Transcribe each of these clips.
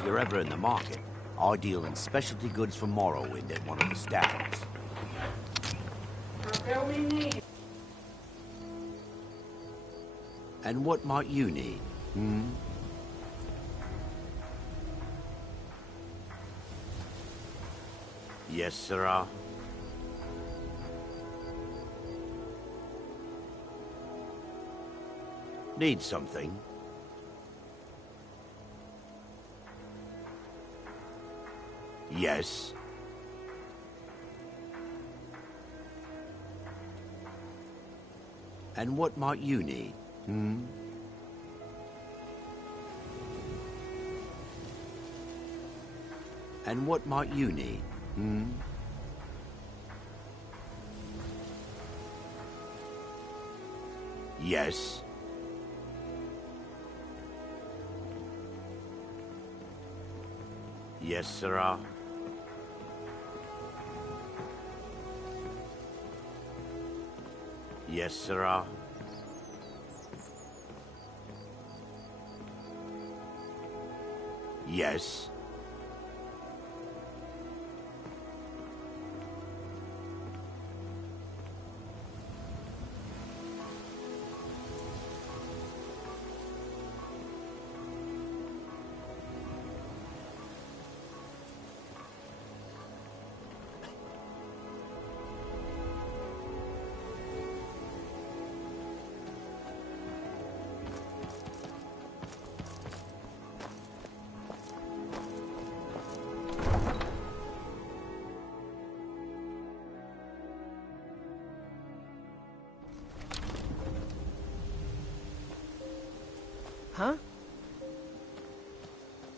If you're ever in the market, I deal in specialty goods from Morrowind at one of the stands. And what might you need? Yes, sirrah. Need something? Yes. And what might you need? And what might you need? Yes. Yes, sirrah. Yes, sirrah. Yes. Huh?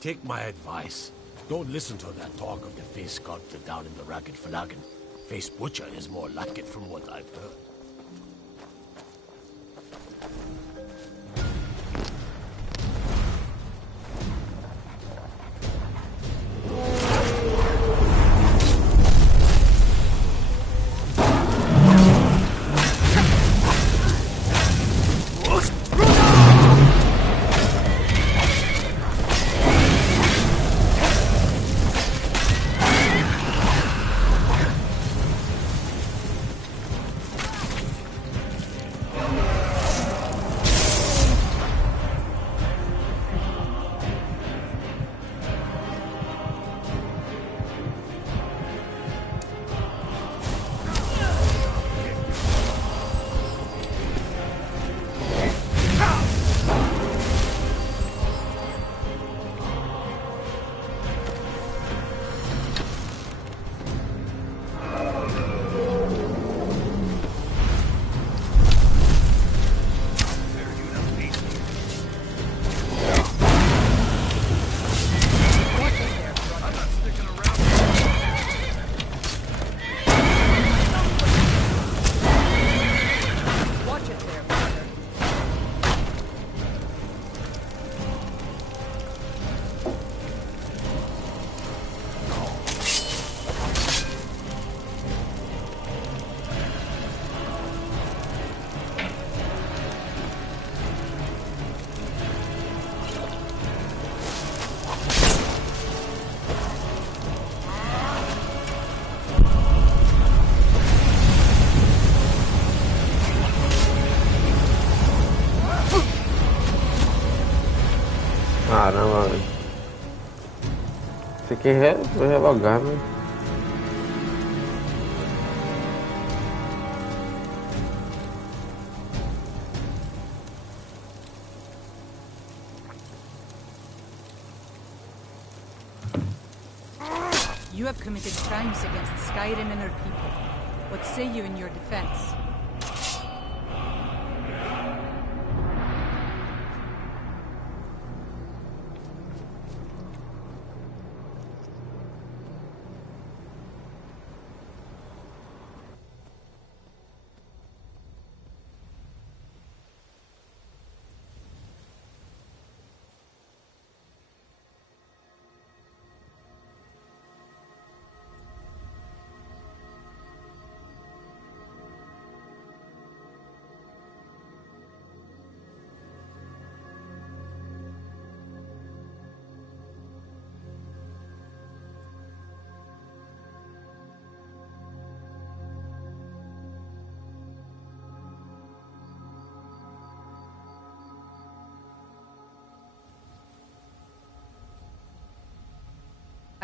Take my advice. Don't listen to that talk of the face sculptor down in the Ragged Flagon. Face Butcher is more like it from what I've heard. Caramba, velho. Tem que relogar, né? You have committed crimes against Skyrim and her people. What say you in your defense?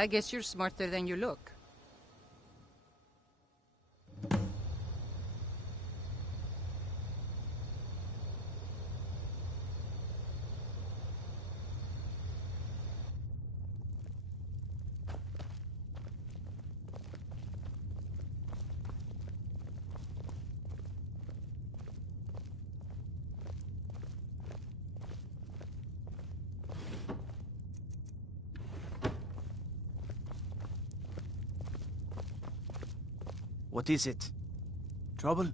I guess you're smarter than you look. What is it? Trouble?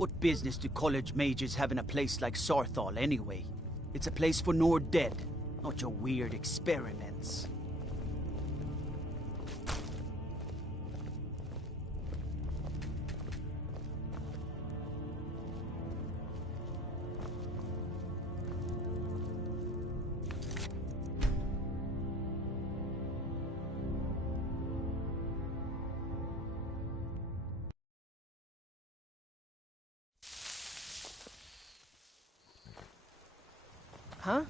What business do college mages have in a place like Sarthal anyway? It's a place for Nord dead, not your weird experiments. Huh?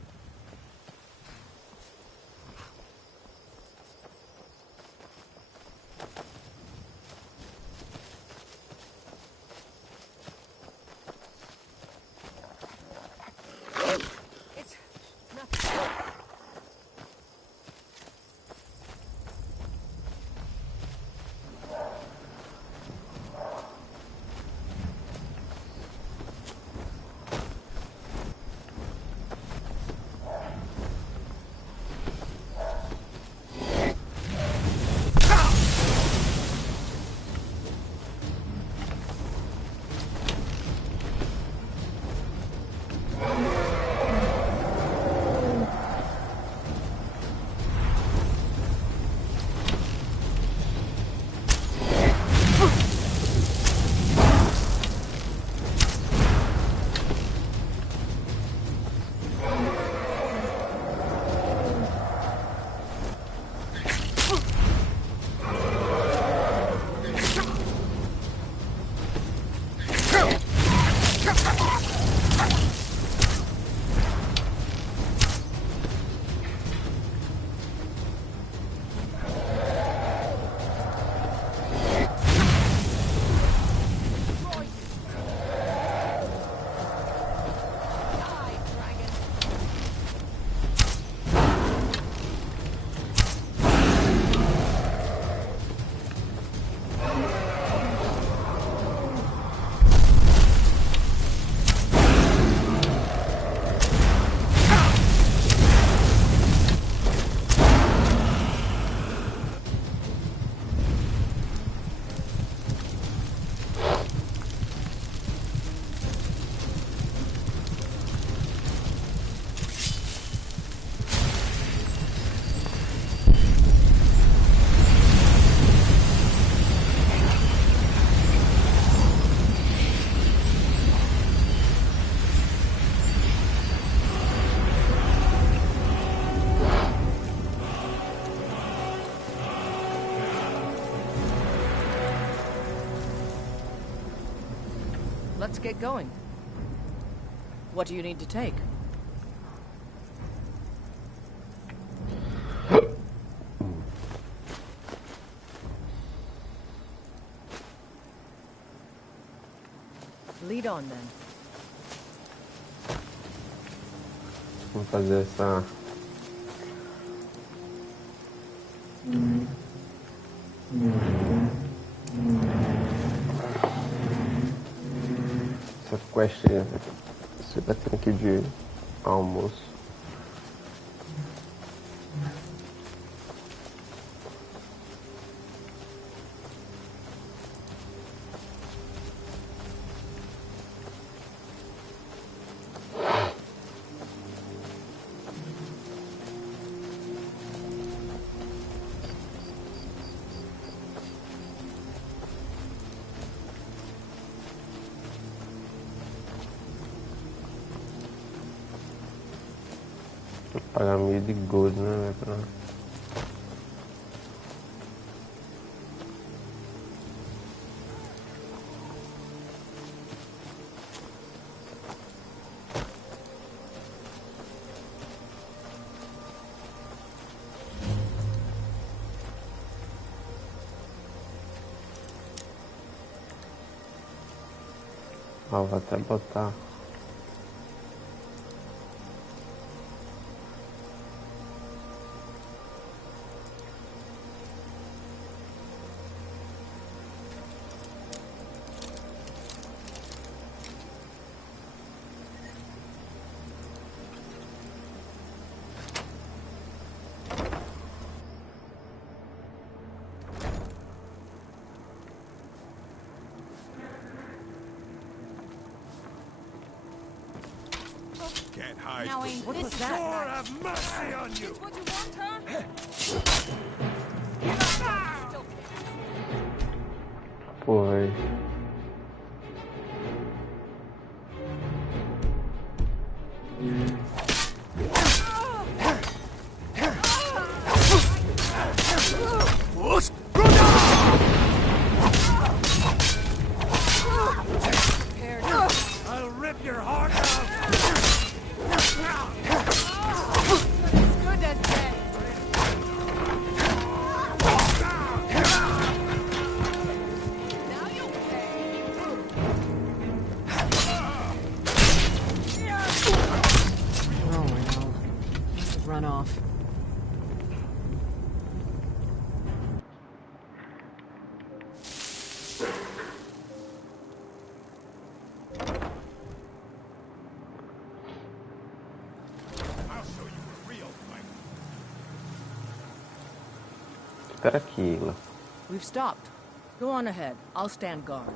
It's nothing. Let's get going. What do you need to take? Lead on then. Vamos fazer essa... essa quest você vai ter aqui de almoço. Vou pagar 1000 de gold, né, pra... Ó, vou até botar... Can't hide. Now ain't What this was is that? Lord have mercy on you! What you want, huh? Pô, velho. I'll rip your heart out! As good as dead. Now you pay. Oh well. Must have run off. I'll show you a real fight. Espera aqui, Ila. We've stopped. Go on ahead. I'll stand guard.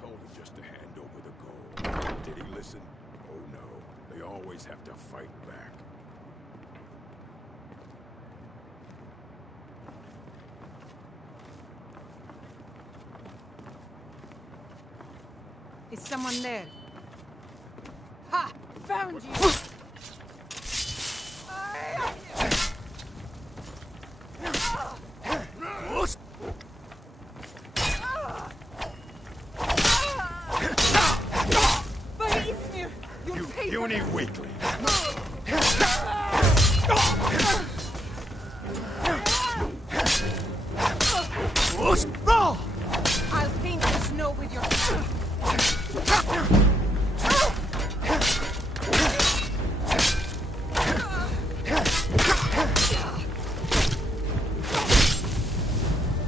Told him just to hand over the gold. Did he listen? Oh no. They always have to fight back. Is someone there? Ha! Found you! Поясню! You puny weakling! I'll paint the snow with your...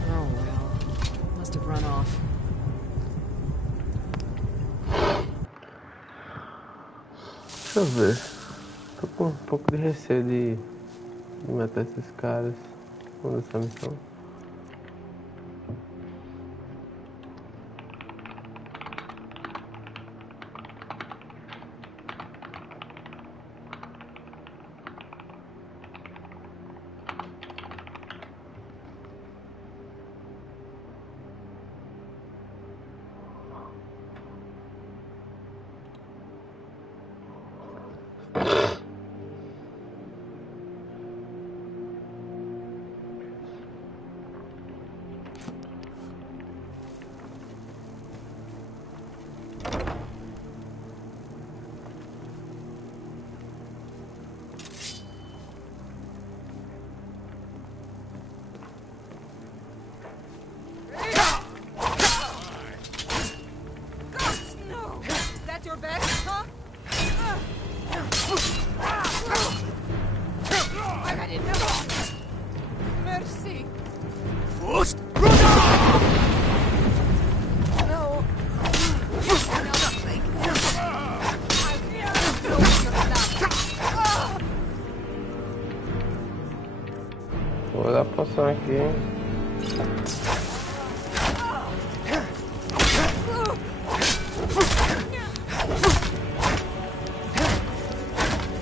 Oh well. Must have run off. Deixa eu ver. Tô com um pouco de receio de matar esses caras nessa missão. Vou dar poção aqui, hein?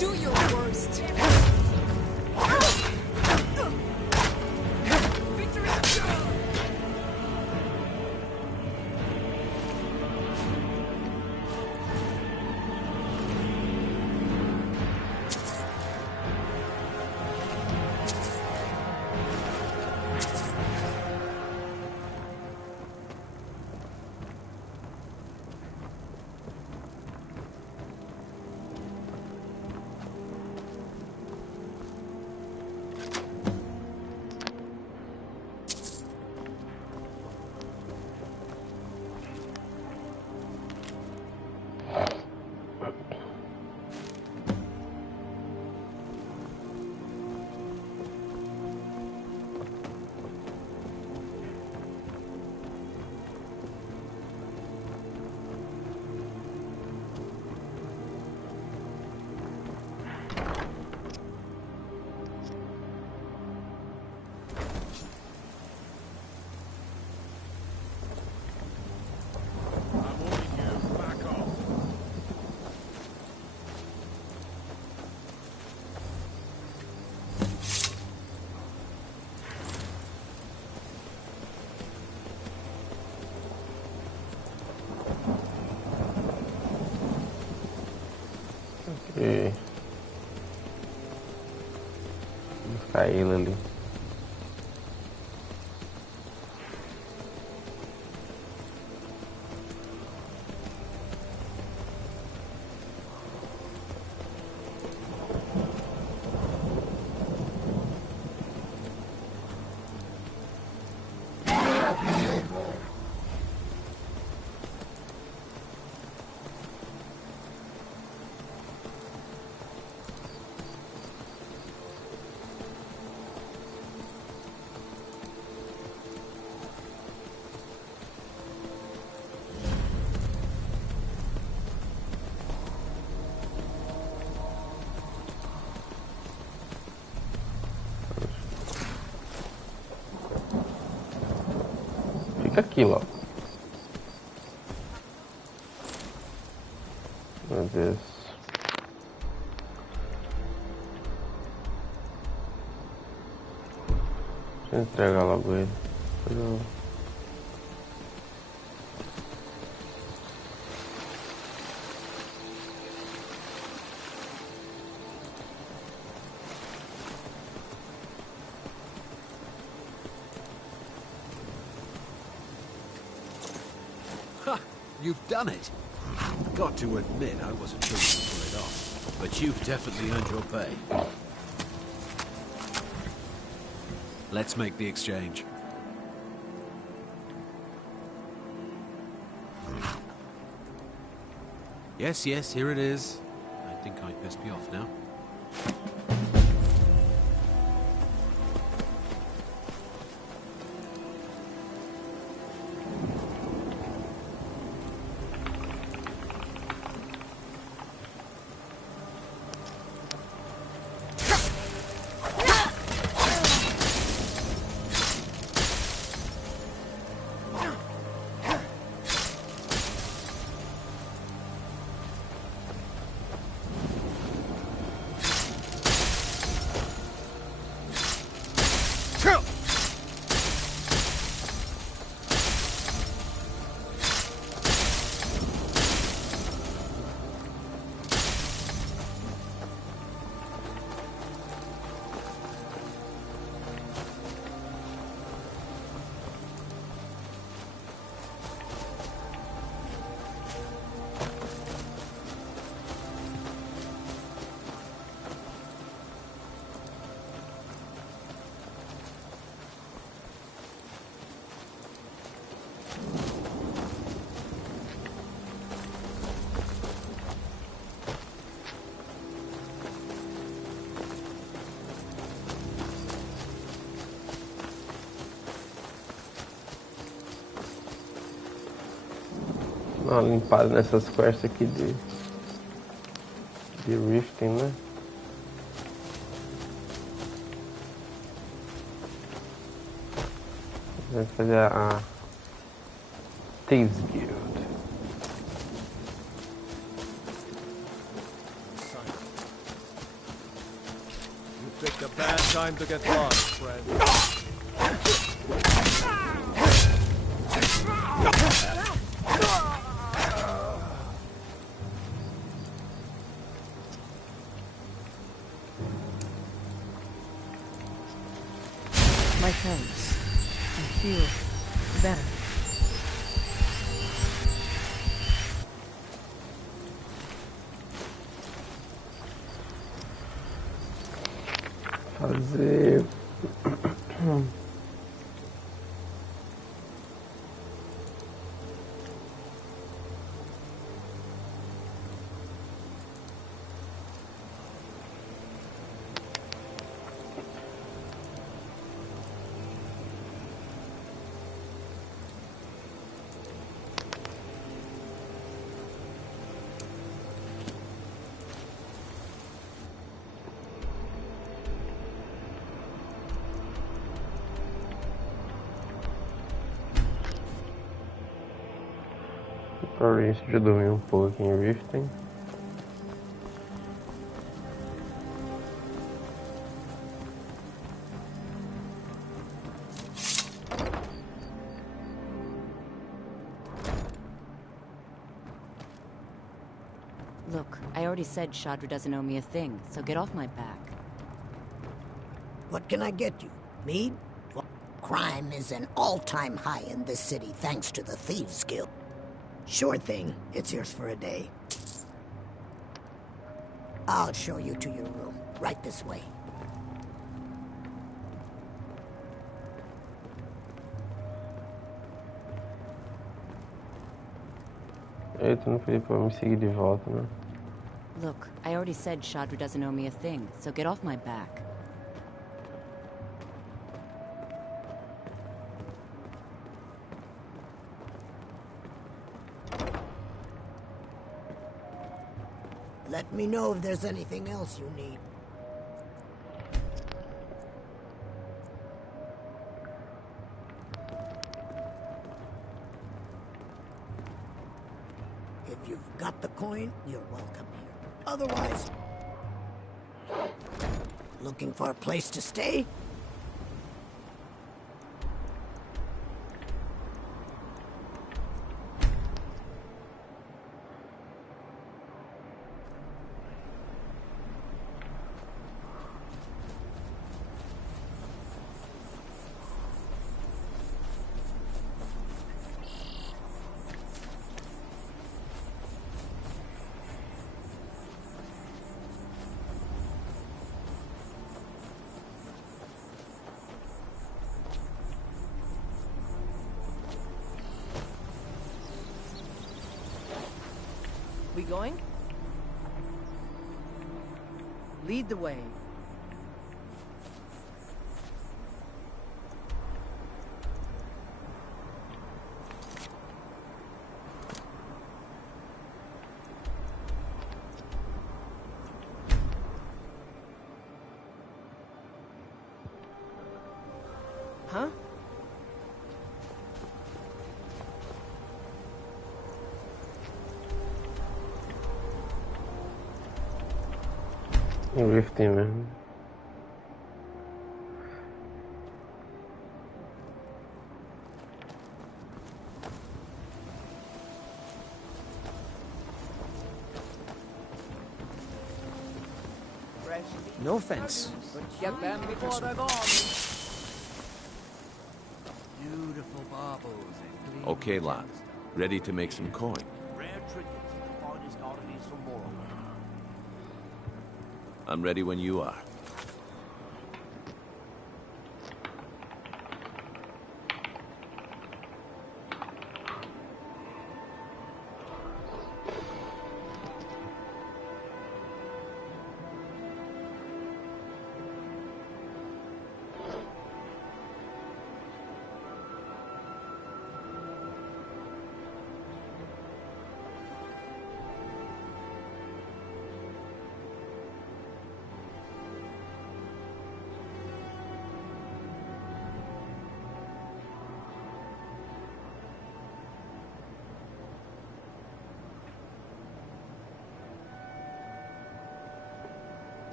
Do your worst. E... Vou buscar ele ali. Fica aqui, ó. Meu Deus. Deixa eu entregar logo ele. You've done it. Got to admit, I wasn't sure you could pull it off. But you've definitely earned your pay. Let's make the exchange. Yes, yes, here it is. I think I pissed me off now. Dar uma limpada nessas quests aqui de rifting, né? Vai fazer a Thieves Guild. You picked a bad time to get lost, friend. My thanks. I feel better. Fazer. Provavelmente de dormir um pouco em Riften. Look, I already said Shadra doesn't owe me a thing, so get off my back. What can I get you? Mead? Well, crime is an all-time high in this city thanks to the Thieves Guild. Sure thing. It's yours for a day. I'll show you to your room. Right this way. Eita, não pedi pra me seguir de volta, né? Look, I already said Shadra doesn't owe me a thing, so get off my back. Let me know if there's anything else you need. If you've got the coin, you're welcome here. Otherwise, looking for a place to stay? We going? Lead the way. Huh? Em Riften mesmo. No offense, but get them before they're gone. Beautiful baubles and Okay, lad. Ready to make some coin. Rare trinkets, the finest oddities from Morrowind. I'm ready when you are.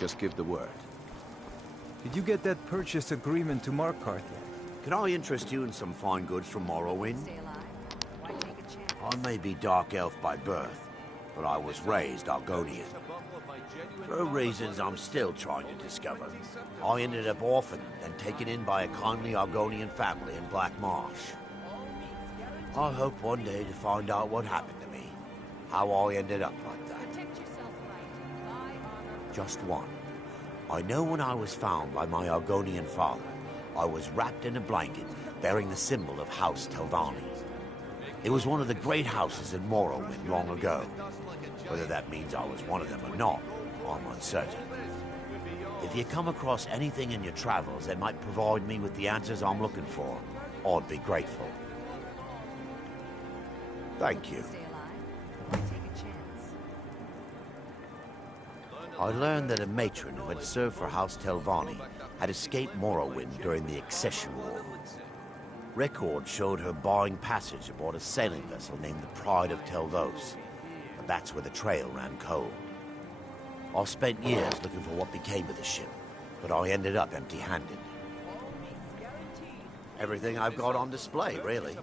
Just give the word. Did you get that purchase agreement to Markarth yet? Can I interest you in some fine goods from Morrowind? I may be Dark Elf by birth, but I was raised Argonian. For reasons I'm still trying to discover, I ended up orphaned and taken in by a kindly Argonian family in Black Marsh. I hope one day to find out what happened to me, how I ended up like that. Just one. I know when I was found by my Argonian father, I was wrapped in a blanket bearing the symbol of House Telvanni. It was one of the great houses in Morrowind long ago. Whether that means I was one of them or not, I'm uncertain. If you come across anything in your travels that might provide me with the answers I'm looking for, I'd be grateful. Thank you. I learned that a matron who had served for House Telvanni had escaped Morrowind during the Accession War. Records showed her buying passage aboard a sailing vessel named the Pride of Telvos, but that's where the trail ran cold. I spent years looking for what became of the ship, but I ended up empty-handed. Everything I've got on display, really.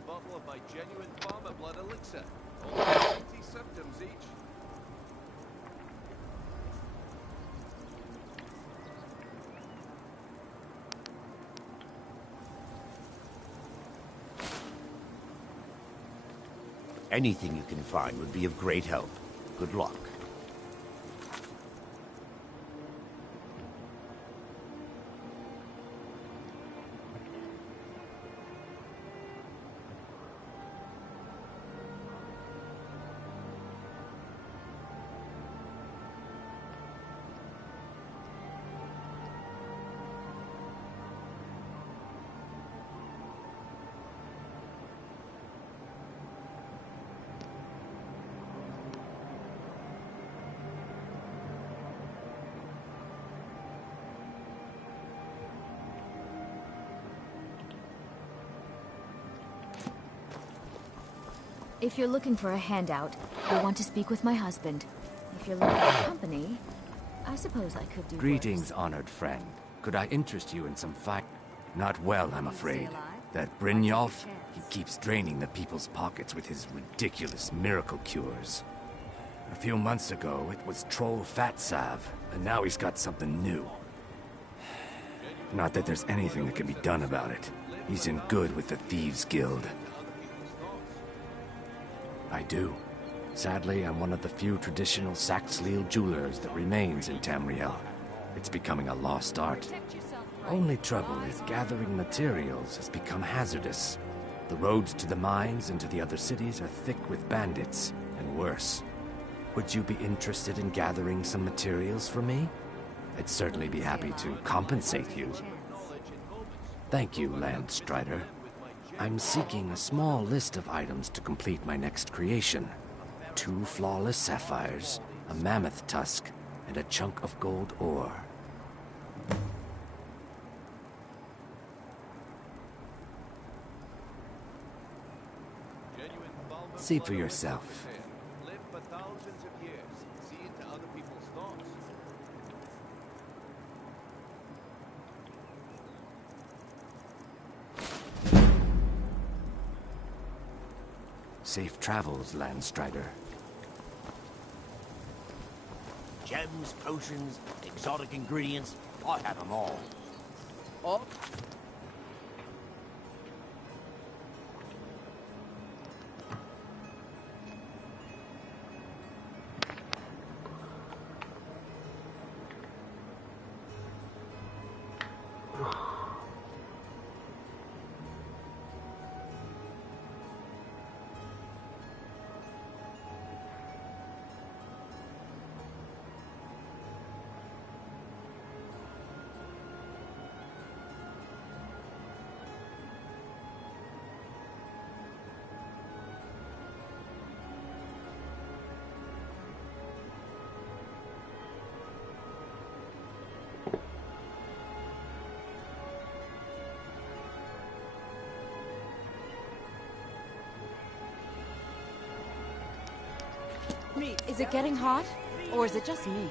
Anything you can find would be of great help. Good luck. If you're looking for a handout, you'll want to speak with my husband. If you're looking for company, I suppose I could do Greetings, honored friend. Could I interest you in some fact? Not well, I'm afraid. That Brynjolf, he keeps draining the people's pockets with his ridiculous miracle cures. A few months ago, it was Troll Fat Salve, and now he's got something new. Not that there's anything that can be done about it. He's in good with the Thieves' Guild. I do. Sadly, I'm one of the few traditional Saxhleel jewelers that remains in Tamriel. It's becoming a lost art. Only trouble is gathering materials has become hazardous. The roads to the mines and to the other cities are thick with bandits, and worse. Would you be interested in gathering some materials for me? I'd certainly be happy to compensate you. Thank you, Landstrider. I'm seeking a small list of items to complete my next creation. 2 flawless sapphires, a mammoth tusk, and a chunk of gold ore. See for yourself. Safe travels, Landstrider. Gems, potions, exotic ingredients, I have them all. Oh. Is it getting hot? Or is it just me?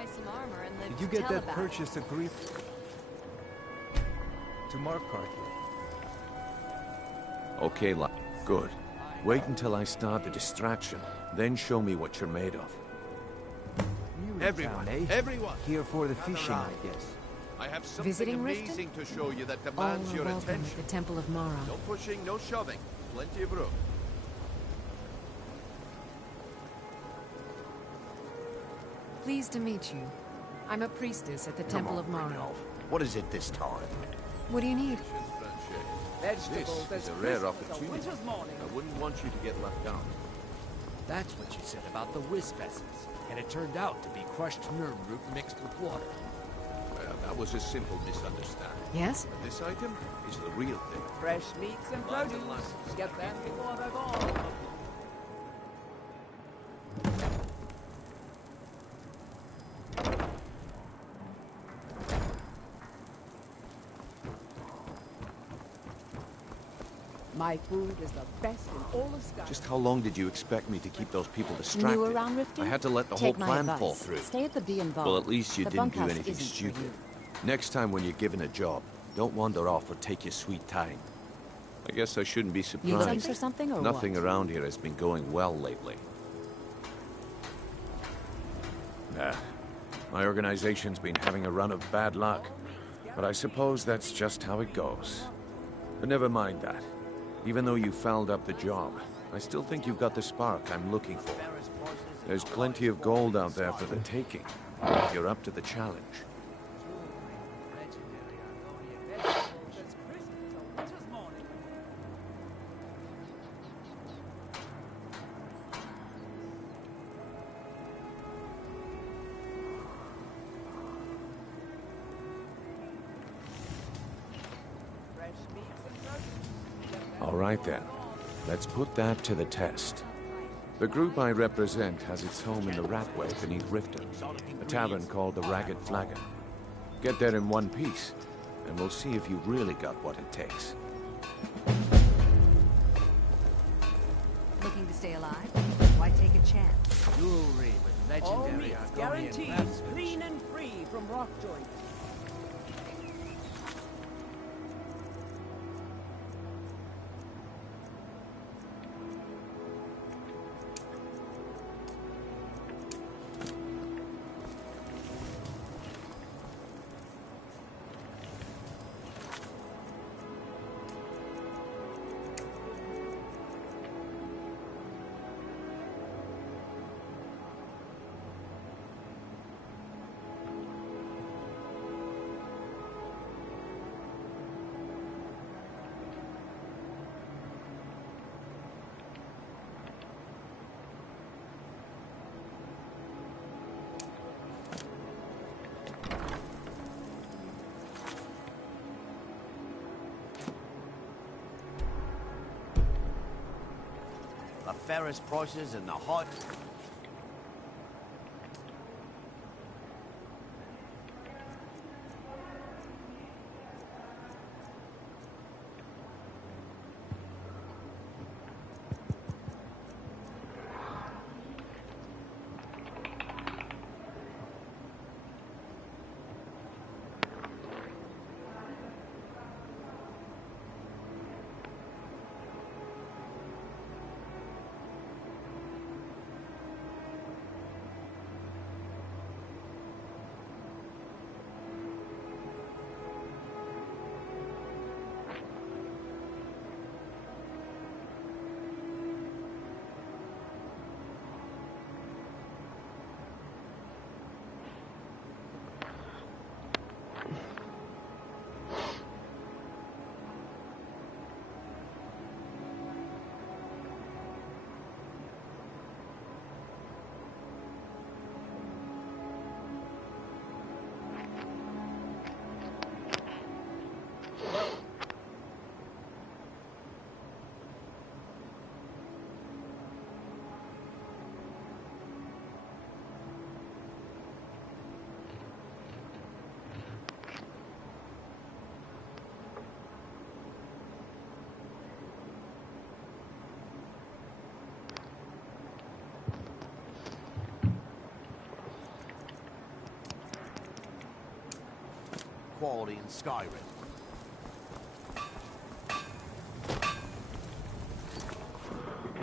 buy some armor and live Did you to get tell that about purchase agreement? To Markarth. Okay, good. Wait until I start the distraction, then show me what you're made of. Everyone, everyone! Here for the fishing, I guess. I have something Visiting amazing Riften? to show you that All demands are your welcome attention. at the Temple of Mara. No pushing, no shoving. Plenty of room. Pleased to meet you. I'm a priestess at the Temple of Mara. What is it this time? What do you need? Vegetables, this is a rare opportunity. I wouldn't want you to get left out. That's what you said about the wisp essence, and it turned out to be crushed nerve root mixed with water. Well, that was a simple misunderstanding. Yes? But this item is the real thing. Fresh meats and produce. Get them before they're gone. My food is the best in all of Scotland. Just how long did you expect me to keep those people distracted? New around Riften? I had to let the Take whole my plan advice. fall through. Stay at the Bee and Ball. Well, at least you The didn't do bunkhouse anything isn't for stupid. you. Next time when you're given a job, don't wander off or take your sweet time. I guess I shouldn't be surprised. You looking for something or Nothing what? around here has been going well lately. Nah, my organization's been having a run of bad luck. But I suppose that's just how it goes. But never mind that. Even though you fouled up the job, I still think you've got the spark I'm looking for. There's plenty of gold out there for the taking, if you're up to the challenge. All right then, let's put that to the test. The group I represent has its home in the Ratway beneath Riften, a tavern called the Ragged Flagon. Get there in one piece, and we'll see if you've really got what it takes. Looking to stay alive? Why take a chance? Jewelry with All legendary meats Argonian guaranteed craftsmanship. clean and free from rock joints. The fairest prices in the hot... quality in Skyrim.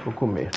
Vou comer.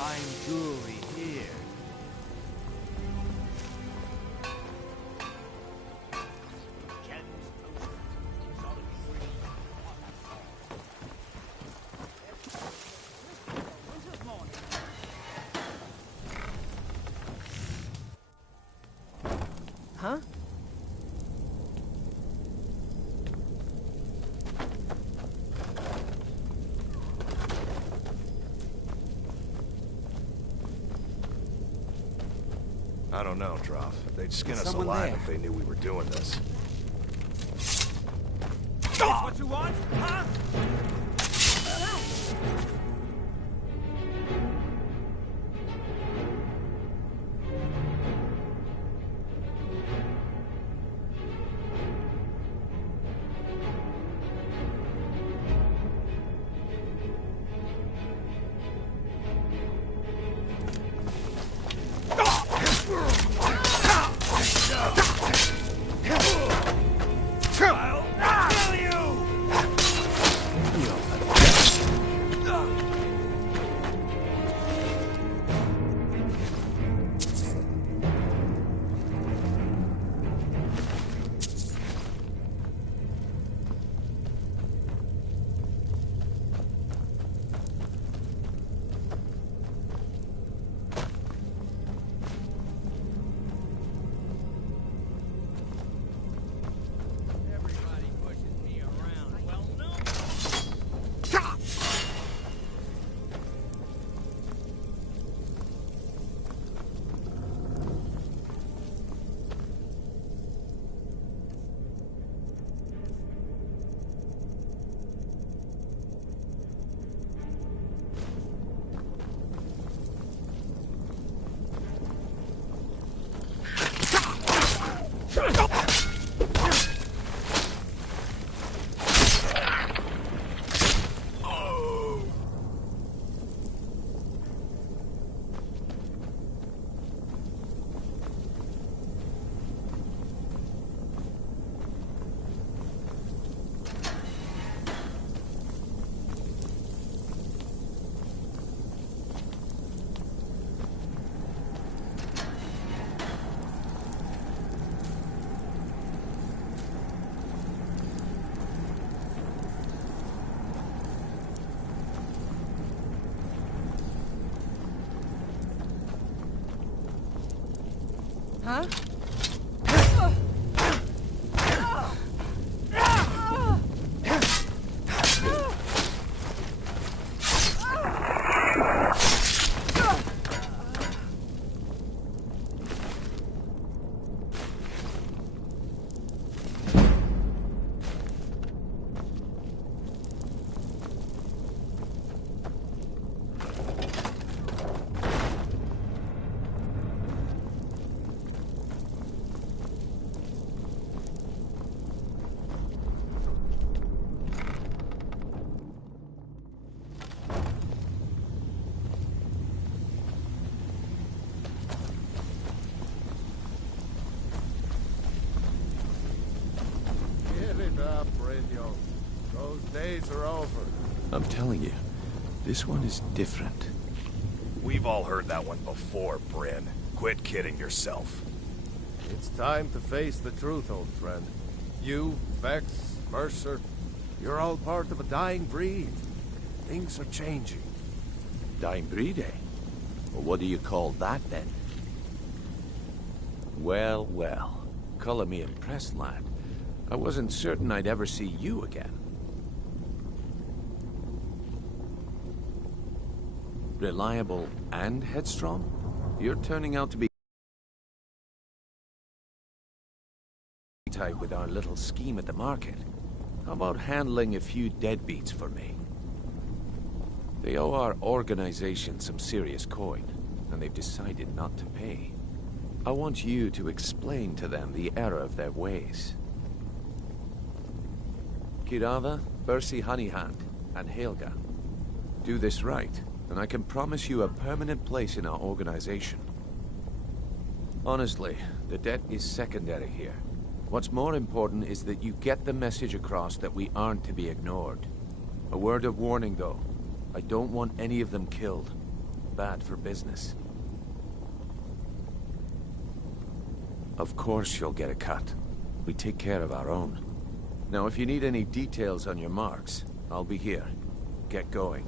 fine jewelry here. Huh? I don't know, Droff. They'd skin us Someone alive there. if they knew we were doing this. This what you want? Huh? Huh? Give it up, Brynjolf. Those days are over. I'm telling you, this one is different. We've all heard that one before, Bryn. Quit kidding yourself. It's time to face the truth, old friend. You, Vex, Mercer, you're all part of a dying breed. Things are changing. Dying breed, eh? Well, what do you call that, then? Well, well. Color me impressed, lad. I wasn't certain I'd ever see you again. Reliable and headstrong? You're turning out to be tight with our little scheme at the market. How about handling a few deadbeats for me? They owe our organization some serious coin, and they've decided not to pay. I want you to explain to them the error of their ways. Kirava, Bersi Honeyhand, and Helga. Do this right, and I can promise you a permanent place in our organization. Honestly, the debt is secondary here. What's more important is that you get the message across that we aren't to be ignored. A word of warning, though. I don't want any of them killed. bad for business. Of course you'll get a cut. We take care of our own. Now, if you need any details on your marks, I'll be here. Get going.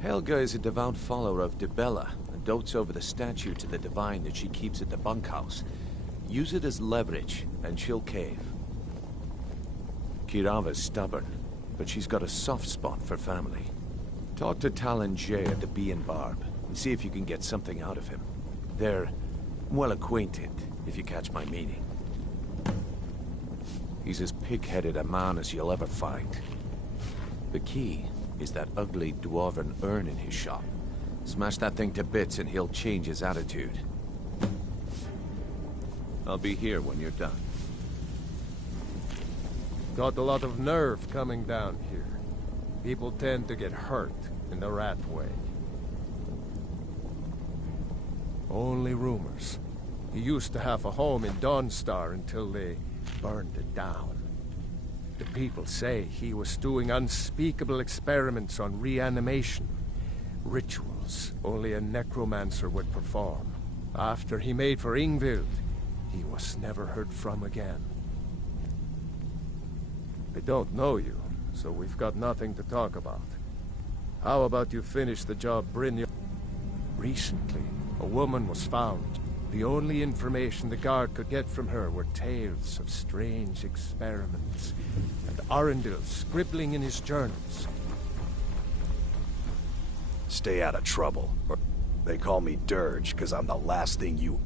Helga is a devout follower of Dibella and dotes over the statue to the divine that she keeps at the bunkhouse. Use it as leverage, and she'll cave. Kirava's stubborn, but she's got a soft spot for family. Talk to Talon Jay at the Bee and Barb, and see if you can get something out of him. They're well acquainted, if you catch my meaning. He's as pig-headed a man as you'll ever find. The key is that ugly dwarven urn in his shop. Smash that thing to bits and he'll change his attitude. I'll be here when you're done. Got a lot of nerve coming down here. People tend to get hurt in the rat way. Only rumors. He used to have a home in Dawnstar until they burned it down. The people say he was doing unspeakable experiments on reanimation. Rituals only a necromancer would perform. After he made for Ingvild, he was never heard from again. I don't know you, so we've got nothing to talk about. How about you finish the job Brynjolf? Recently, a woman was found. The only information the guard could get from her were tales of strange experiments, and Arundel scribbling in his journals. Stay out of trouble. They call me Dirge because I'm the last thing you...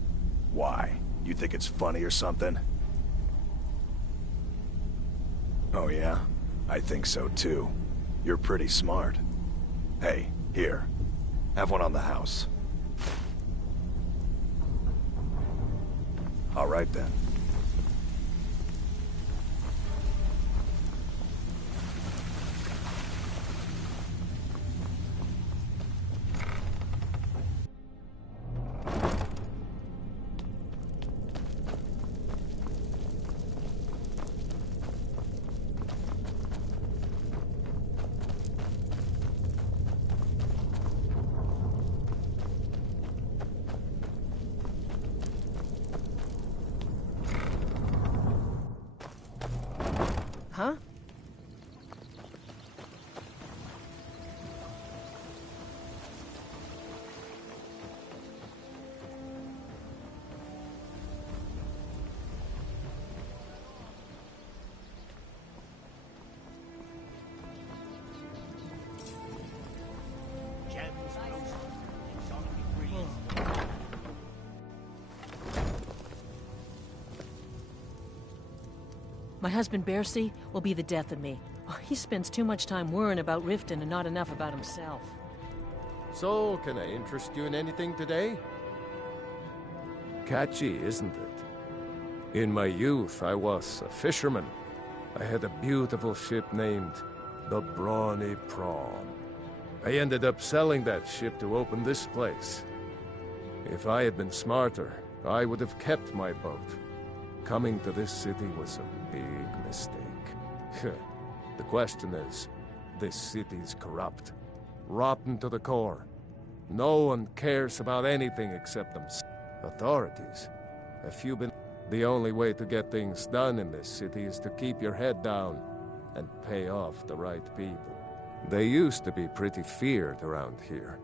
Why? You think it's funny or something? Oh yeah? I think so too. You're pretty smart. Hey, here. Have one on the house. All right then. Huh? My husband Bercy will be the death of me. Oh, he spends too much time worrying about Riften and not enough about himself. So, can I interest you in anything today? Catchy, isn't it? In my youth, I was a fisherman. I had a beautiful ship named the Brawny Prawn. I ended up selling that ship to open this place. If I had been smarter, I would have kept my boat. Coming to this city was a big mistake. The question is, this city's corrupt. Rotten to the core. No one cares about anything except themselves. Authorities. Have you been... The only way to get things done in this city is to keep your head down and pay off the right people. They used to be pretty feared around here.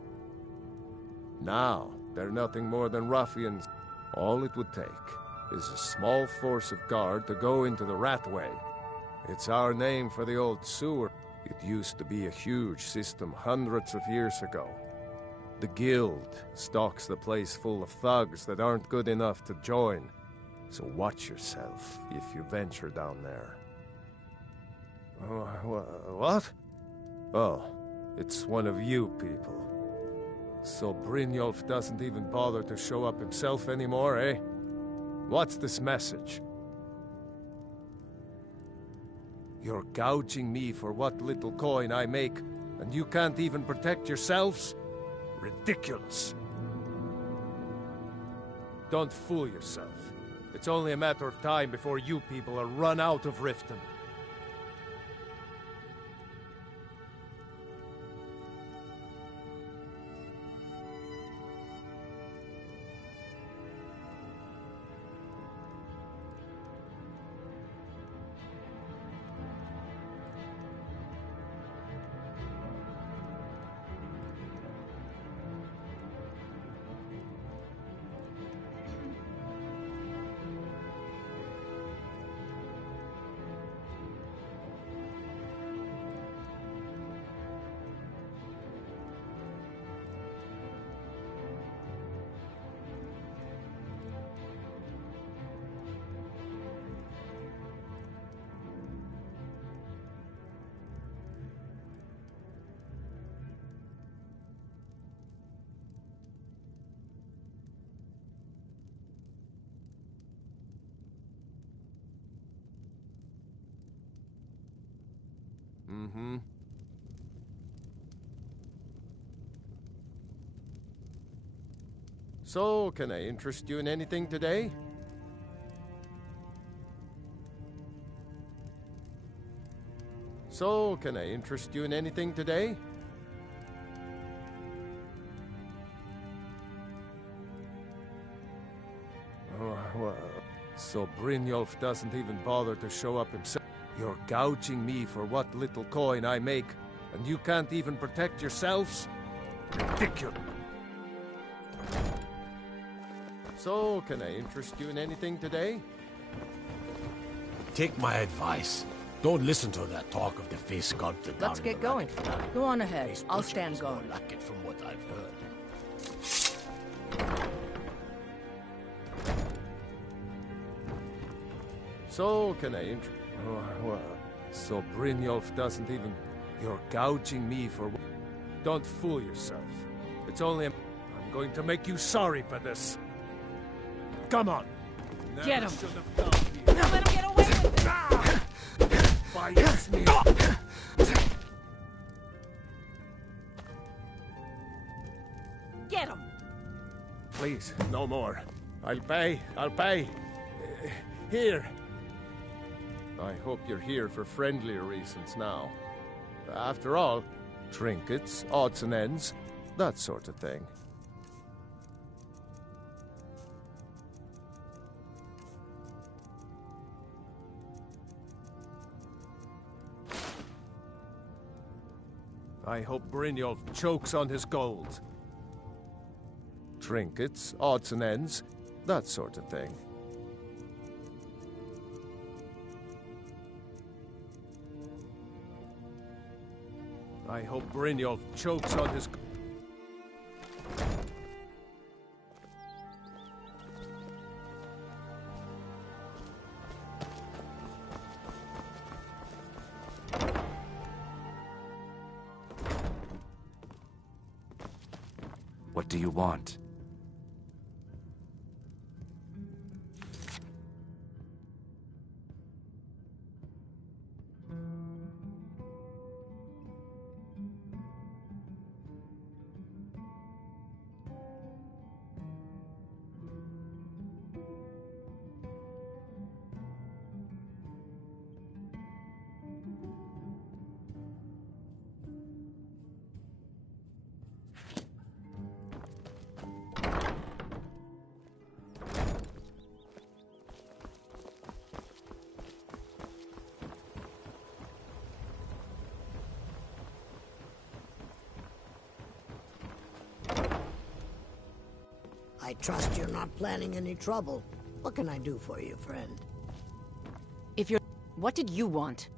Now, they're nothing more than ruffians. All it would take is a small force of guard to go into the Ratway. It's our name for the old sewer. It used to be a huge system hundreds of years ago. The Guild stocks the place full of thugs that aren't good enough to join. So watch yourself if you venture down there. What? Oh, it's one of you people. So Brynjolf doesn't even bother to show up himself anymore, eh? What's this message? You're gouging me for what little coin I make, and you can't even protect yourselves? Ridiculous. Don't fool yourself. It's only a matter of time before you people are run out of Riften. Mm-hmm. So, can I interest you in anything today? So, can I interest you in anything today? Oh, well, so Brynjolf doesn't even bother to show up himself. You're gouging me for what little coin I make, and you can't even protect yourselves? Ridiculous. So, can I interest you in anything today? Take my advice. Don't listen to that talk of the face sculptor down Let's in get the going. racket. Go on ahead. Face I'll butcher stand is more guard. like it from what I've heard. So, can I Oh, well, so Brynjolf doesn't even... You're gouging me for... Don't fool yourself. It's only I'm going to make you sorry for this. Come on. Get him. Should have come here. Now let him get away with it. Bites me. Get him. Please, no more. I'll pay. I'll pay. Here. I hope you're here for friendlier reasons now. After all, trinkets, odds and ends, that sort of thing. I hope Brynjolf chokes on his gold. Trinkets, odds and ends, that sort of thing. I hope Brynjolf chokes on his... What do you want? I trust you're not planning any trouble. What can I do for you, friend? If you're... What did you want?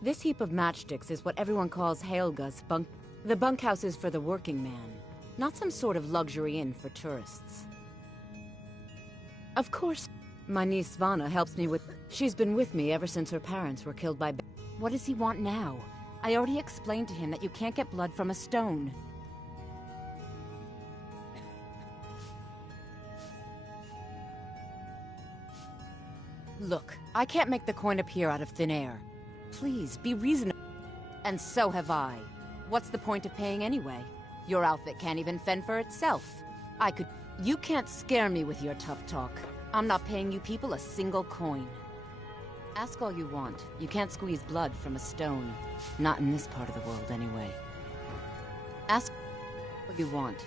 This heap of matchsticks is what everyone calls Helga's bunk... The bunkhouse is for the working man, not some sort of luxury inn for tourists. Of course, my niece Svana helps me with... She's been with me ever since her parents were killed by... What does he want now? I already explained to him that you can't get blood from a stone. Look, I can't make the coin appear out of thin air. Please, be reasonable. And so have I. What's the point of paying anyway? Your outfit can't even fend for itself. I could... You can't scare me with your tough talk. I'm not paying you people a single coin. Ask all you want. You can't squeeze blood from a stone. Not in this part of the world, anyway. Ask all you want.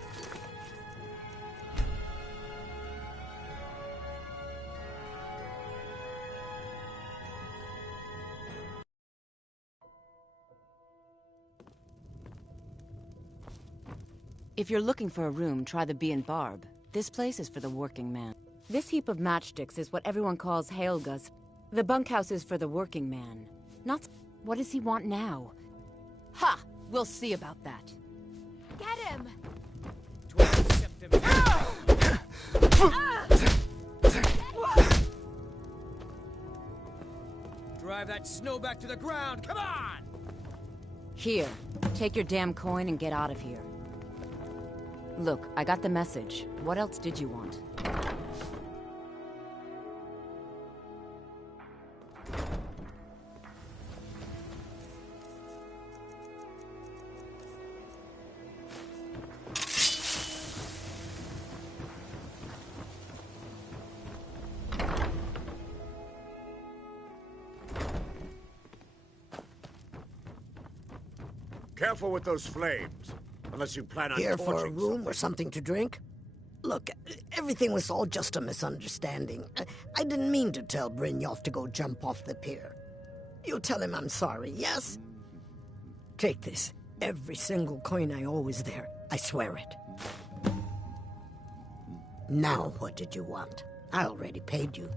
If you're looking for a room, try the Bee and Barb. This place is for the working man. This heap of matchsticks is what everyone calls Helga's. The bunkhouse is for the working man. Not... What does he want now? Ha! We'll see about that. Get him! Drive that snow back to the ground! Come on! Here, take your damn coin and get out of here. Look, I got the message. What else did you want? Careful with those flames. Unless you plan on Here for a torching room or something to drink? Look, everything was all just a misunderstanding. I didn't mean to tell Brynjolf to go jump off the pier. You'll tell him I'm sorry, yes? Take this. Every single coin I owe is there. I swear it. Now what did you want? I already paid you.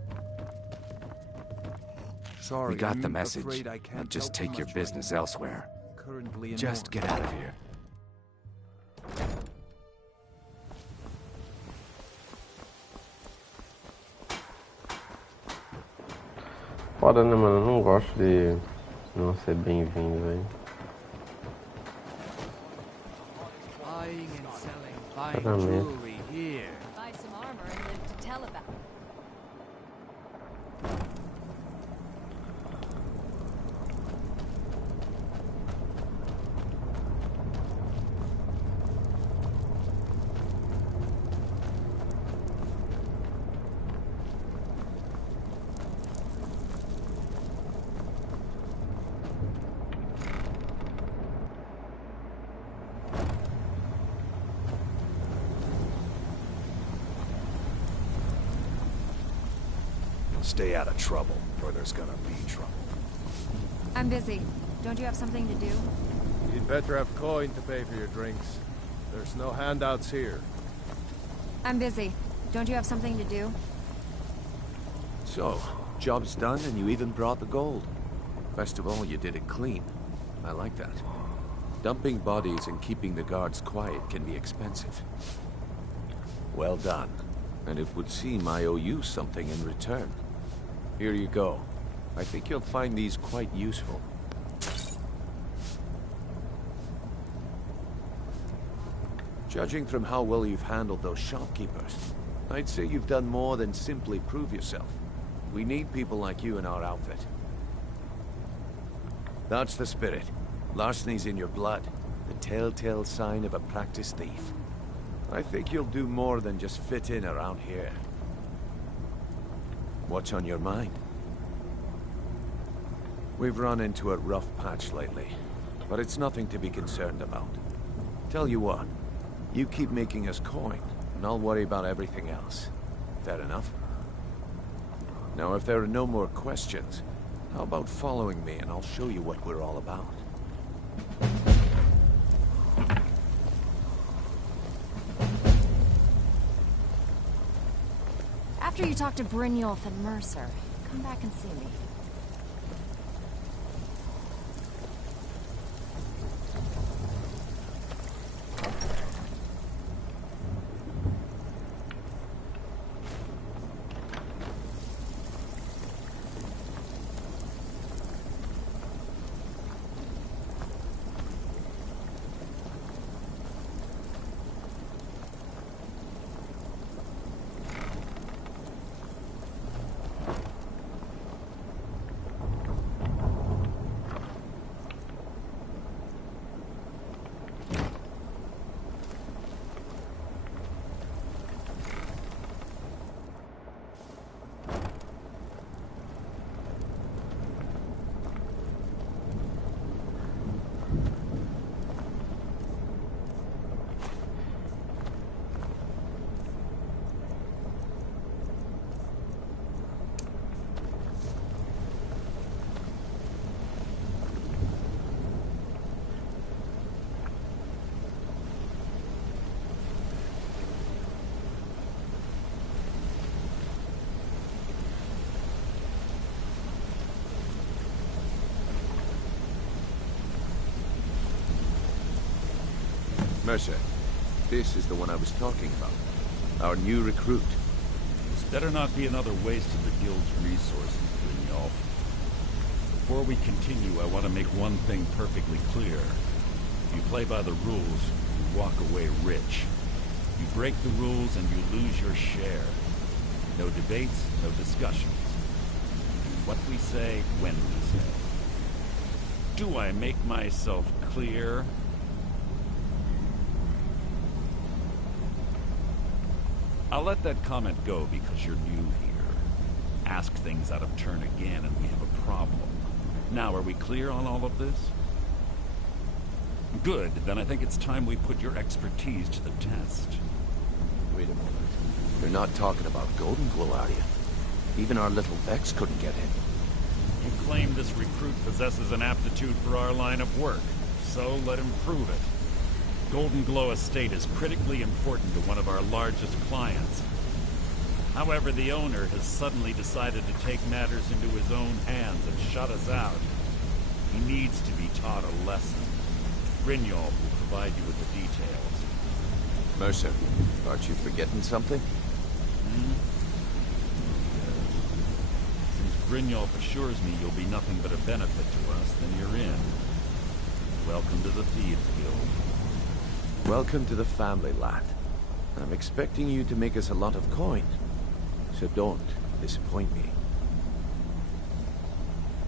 We got the message. Now just take your business elsewhere. Just get out of here. Foda, né, mano? Eu não gosto de não ser bem-vindo, velho. Buying and selling fine Pagamento. jewelry here. Buy some armor and live to tell about. Stay out of trouble, or there's gonna be trouble. I'm busy. Don't you have something to do? You'd better have coin to pay for your drinks. There's no handouts here. I'm busy. Don't you have something to do? So, job's done and you even brought the gold. Best of all, you did it clean. I like that. Dumping bodies and keeping the guards quiet can be expensive. Well done. And it would seem I owe you something in return. Here you go. I think you'll find these quite useful. Judging from how well you've handled those shopkeepers, I'd say you've done more than simply prove yourself. We need people like you in our outfit. That's the spirit. Larceny's in your blood. The telltale sign of a practiced thief. I think you'll do more than just fit in around here. What's on your mind? We've run into a rough patch lately, but it's nothing to be concerned about. Tell you what, you keep making us coin, and I'll worry about everything else. Fair enough? Now, if there are no more questions, how about following me and I'll show you what we're all about? After you talk to Brynjolf and Mercer, come back and see me. Mercer, this is the one I was talking about. Our new recruit. This better not be another waste of the Guild's resources, Brynjolf. Before we continue, I want to make one thing perfectly clear. If you play by the rules, you walk away rich. You break the rules and you lose your share. No debates, no discussions. We do what we say, when we say. Do I make myself clear? I'll let that comment go because you're new here. Ask things out of turn again and we have a problem. Now, are we clear on all of this? Good, then I think it's time we put your expertise to the test. Wait a moment. You're not talking about Golden Glow, are you? Even our little Vex couldn't get in. You claim this recruit possesses an aptitude for our line of work, so let him prove it. Golden Glow Estate is critically important to one of our largest clients. However, the owner has suddenly decided to take matters into his own hands and shut us out. He needs to be taught a lesson. Brynjolf will provide you with the details. Mercer, aren't you forgetting something? Since Brynjolf assures me you'll be nothing but a benefit to us, then you're in. Welcome to the Thieves Guild. Welcome to the family, lad. I'm expecting you to make us a lot of coin. So don't disappoint me.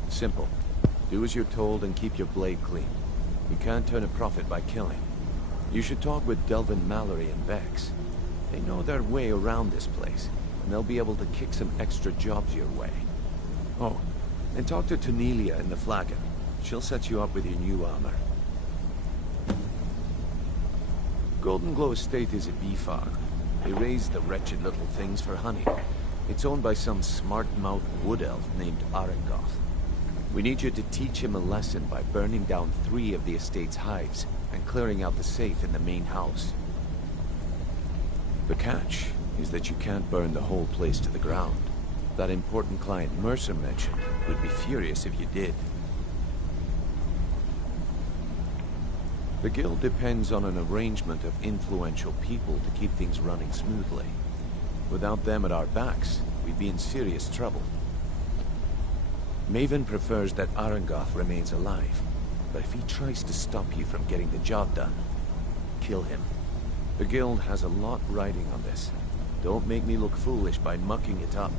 Simple. Do as you're told and keep your blade clean. You can't turn a profit by killing. You should talk with Delvin Mallory and Vex. They know their way around this place, and they'll be able to kick some extra jobs your way. Oh, and talk to Cornelia in the Flagon. She'll set you up with your new armor. Golden Glow Estate is a bee farm. They raise the wretched little things for honey. It's owned by some smart-mouthed wood elf named Arengoth. We need you to teach him a lesson by burning down 3 of the estate's hives and clearing out the safe in the main house. The catch is that you can't burn the whole place to the ground. That important client Mercer mentioned would be furious if you did. The guild depends on an arrangement of influential people to keep things running smoothly. Without them at our backs, we'd be in serious trouble. Maven prefers that Arengoth remains alive, but if he tries to stop you from getting the job done, kill him. The guild has a lot riding on this. Don't make me look foolish by mucking it up.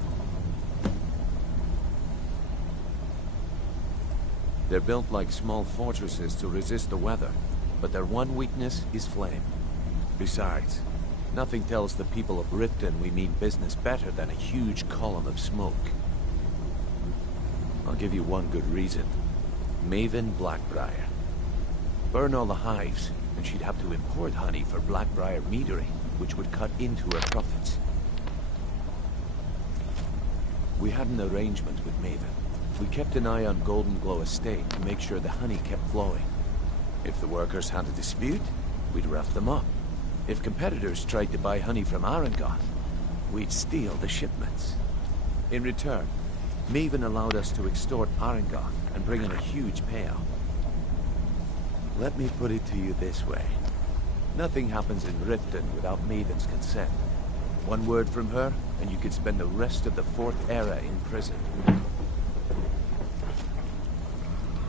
They're built like small fortresses to resist the weather, but their one weakness is flame. Besides, nothing tells the people of Riften we mean business better than a huge column of smoke. I'll give you one good reason. Maven Blackbriar. Burn all the hives, and she'd have to import honey for Blackbriar meadery, which would cut into her profits. We had an arrangement with Maven. We kept an eye on Golden Glow Estate to make sure the honey kept flowing. If the workers had a dispute, we'd rough them up. If competitors tried to buy honey from Arengoth, we'd steal the shipments. In return, Maven allowed us to extort Arengoth and bring in a huge payout. Let me put it to you this way. Nothing happens in Riften without Maven's consent. One word from her, and you could spend the rest of the 4th era in prison.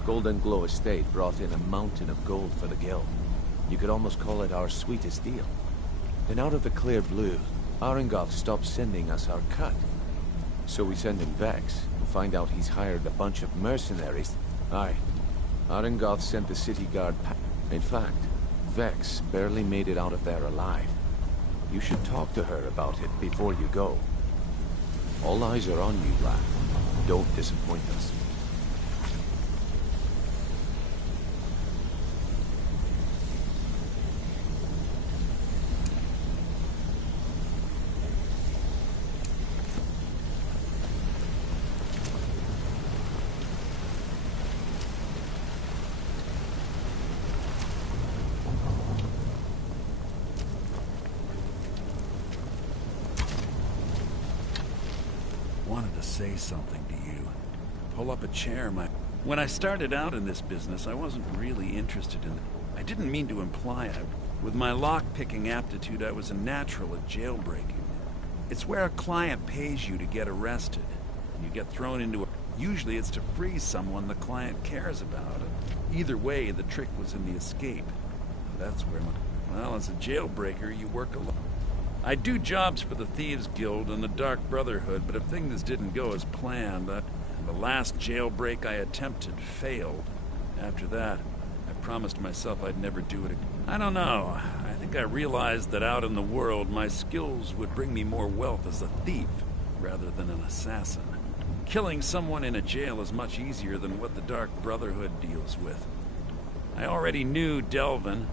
Golden Glow Estate brought in a mountain of gold for the guild. You could almost call it our sweetest deal. Then out of the clear blue, Arengoth stopped sending us our cut. So we send him Vex, and find out he's hired a bunch of mercenaries. Aye. Arengoth sent the city guard In fact, Vex barely made it out of there alive. You should talk to her about it before you go. All eyes are on you, lad. Don't disappoint us. Say something to you. Pull up a chair, When I started out in this business, I wasn't really interested in it. I didn't mean to imply it. With my lock-picking aptitude, I was a natural at jailbreaking. It's where a client pays you to get arrested, and you get thrown into a... Usually it's to free someone the client cares about. Either way, the trick was in the escape. That's where Well, as a jailbreaker, you work alone. I do jobs for the Thieves Guild and the Dark Brotherhood, but if things didn't go as planned, the last jailbreak I attempted failed. After that, I promised myself I'd never do it again. I don't know. I think I realized that out in the world, my skills would bring me more wealth as a thief, rather than an assassin. Killing someone in a jail is much easier than what the Dark Brotherhood deals with. I already knew Delvin.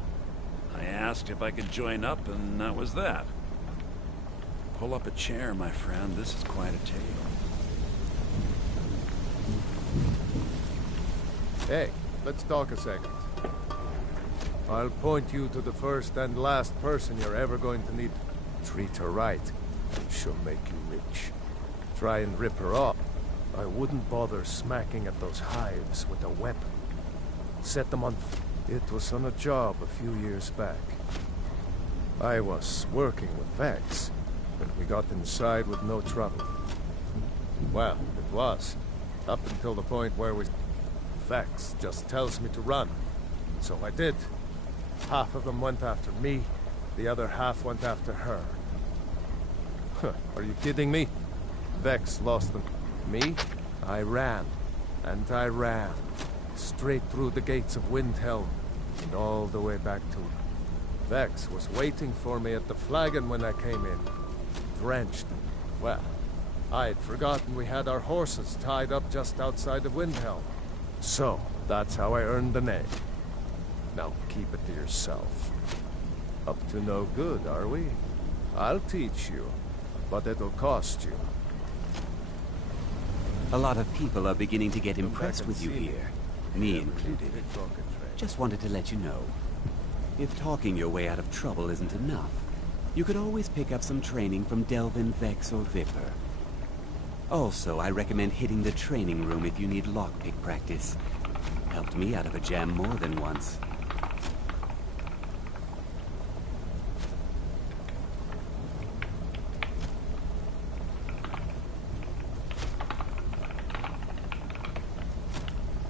I asked if I could join up, and that was that. Pull up a chair, my friend. This is quite a tale. Hey, let's talk a second. I'll point you to the first and last person you're ever going to need. Treat her right, and she'll make you rich. Try and rip her off. I wouldn't bother smacking at those hives with a weapon. Set them on... It was on a job a few years back. I was working with Vex, but we got inside with no trouble. Well, it was. Up until the point where we... Vex just tells me to run. So I did. Half of them went after me, the other half went after her. Huh, are you kidding me? Vex lost them. Me? I ran. And I ran. Straight through the gates of Windhelm, and all the way back to... Vex was waiting for me at the flagon when I came in. Drenched. Well, I had forgotten we had our horses tied up just outside of Windhelm. So, that's how I earned the name. Now keep it to yourself. Up to no good, are we? I'll teach you, but it'll cost you. A lot of people are beginning to get impressed with you here, me included. Just wanted to let you know. If talking your way out of trouble isn't enough, you could always pick up some training from Delvin, Vex, or Viper. Also, I recommend hitting the training room if you need lockpick practice. Helped me out of a jam more than once.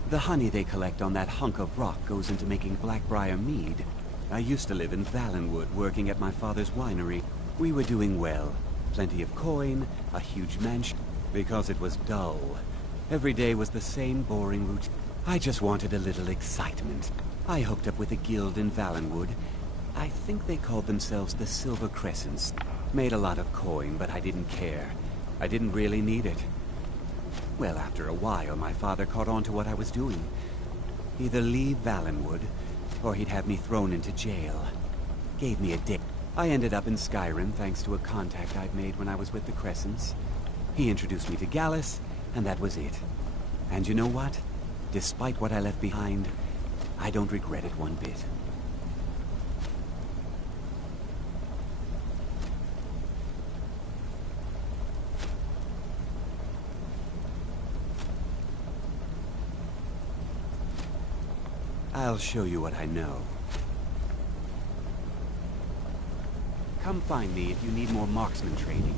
The honey they collect on that hunk of rock goes into making Blackbriar mead. I used to live in Valenwood, working at my father's winery. We were doing well. Plenty of coin, a huge mansion. Because it was dull. Every day was the same boring routine. I just wanted a little excitement. I hooked up with a guild in Valenwood. I think they called themselves the Silver Crescents. Made a lot of coin, but I didn't care. I didn't really need it. Well, after a while, my father caught on to what I was doing. Either leave Valenwood, or he'd have me thrown into jail. Gave me a dip. I ended up in Skyrim thanks to a contact I'd made when I was with the Crescents. He introduced me to Gallus, and that was it. And you know what? Despite what I left behind, I don't regret it one bit. I'll show you what I know. Come find me if you need more marksman training.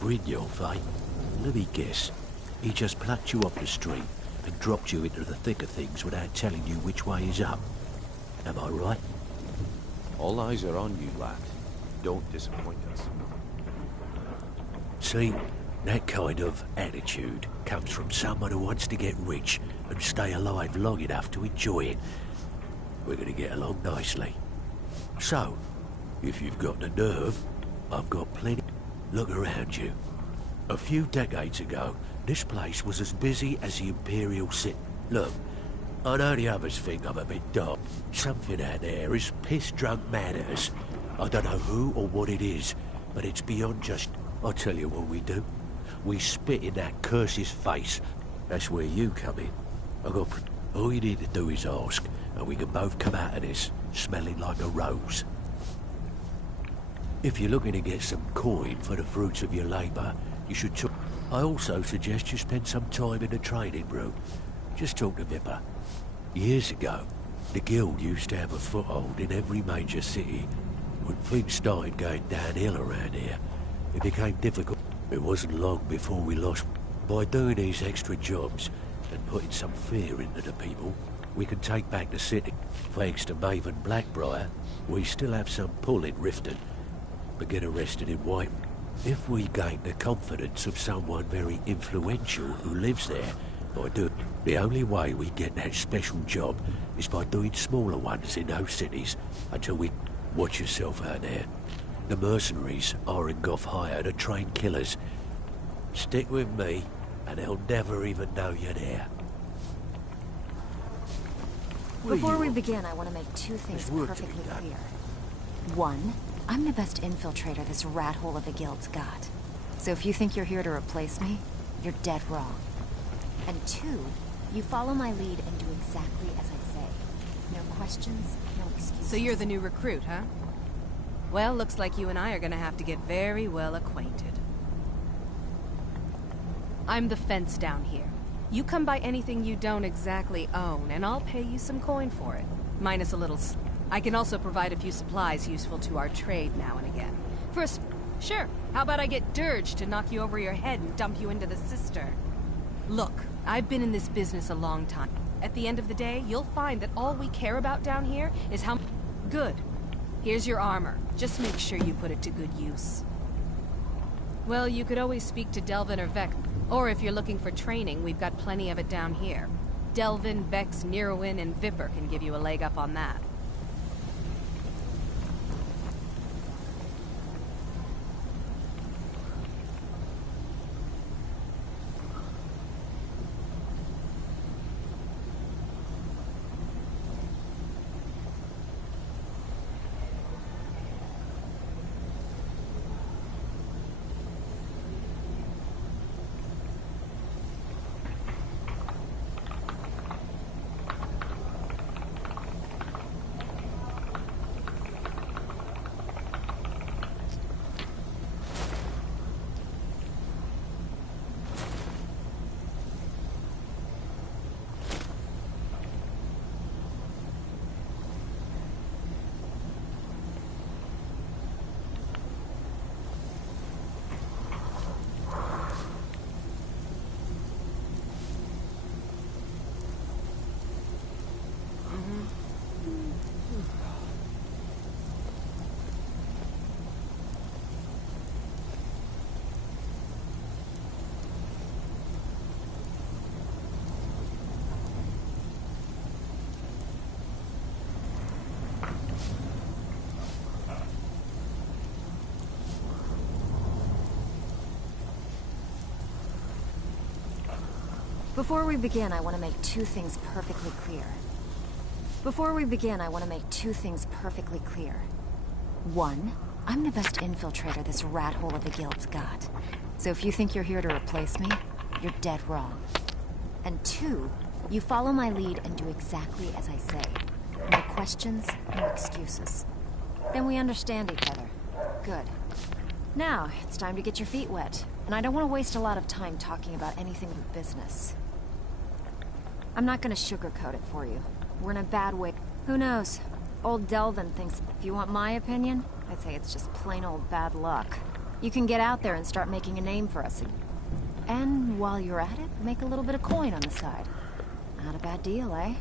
Brynjolf, eh? Let me guess. He just plucked you off the street and dropped you into the thick of things without telling you which way is up. Am I right? All eyes are on you, lad. Don't disappoint us. See, that kind of attitude comes from someone who wants to get rich and stay alive long enough to enjoy it. We're going to get along nicely. So, if you've got the nerve, I've got plenty. Look around you. A few decades ago, this place was as busy as the Imperial City. Look, I know the others think I'm a bit dark. Something out there is piss-drunk mad at us. I don't know who or what it is, but it's beyond just... I'll tell you what we do. We spit in that curse's face. That's where you come in. All you need to do is ask, and we can both come out of this smelling like a rose. If you're looking to get some coin for the fruits of your labour, you should talk. I also suggest you spend some time in the training room. Just talk to Viper. Years ago, the guild used to have a foothold in every major city. When things started going downhill around here, it became difficult. It wasn't long before we lost. By doing these extra jobs and putting some fear into the people, we can take back the city. Thanks to Maven Blackbriar, we still have some pull in Riften, but get arrested in White. If we gain the confidence of someone very influential who lives there, the only way we get that special job is by doing smaller ones in those cities until we... Watch yourself out there. The mercenaries Arengoth hire to train killers. Stick with me, and they'll never even know you're there. Before we begin, I want to make two things perfectly clear. One, I'm the best infiltrator this rat hole of a guild's got. So if you think you're here to replace me, you're dead wrong. And two, you follow my lead and do exactly as I say. No questions, no excuses. So you're the new recruit, huh? Well, looks like you and I are gonna have to get very well acquainted. I'm the fence down here. You come by anything you don't exactly own, and I'll pay you some coin for it. Minus a little... I can also provide a few supplies useful to our trade now and again. First, sure, how about I get Dirge to knock you over your head and dump you into the cistern? Look, I've been in this business a long time. At the end of the day, you'll find that all we care about down here is how... Good. Here's your armor. Just make sure you put it to good use. Well, you could always speak to Delvin or Vex. Or if you're looking for training, we've got plenty of it down here. Delvin, Vex, Neruin, and Viper can give you a leg up on that. Before we begin, I want to make two things perfectly clear. One, I'm the best infiltrator this rat hole of a guild's got. So if you think you're here to replace me, you're dead wrong. And two, you follow my lead and do exactly as I say. No questions, no excuses. Then we understand each other. Good. Now, it's time to get your feet wet. And I don't want to waste a lot of time talking about anything but business. I'm not gonna sugarcoat it for you. We're in a bad way. Who knows? Old Delvin thinks if you want my opinion, I'd say it's just plain old bad luck. You can get out there and start making a name for us. And while you're at it, make a little bit of coin on the side. Not a bad deal, eh?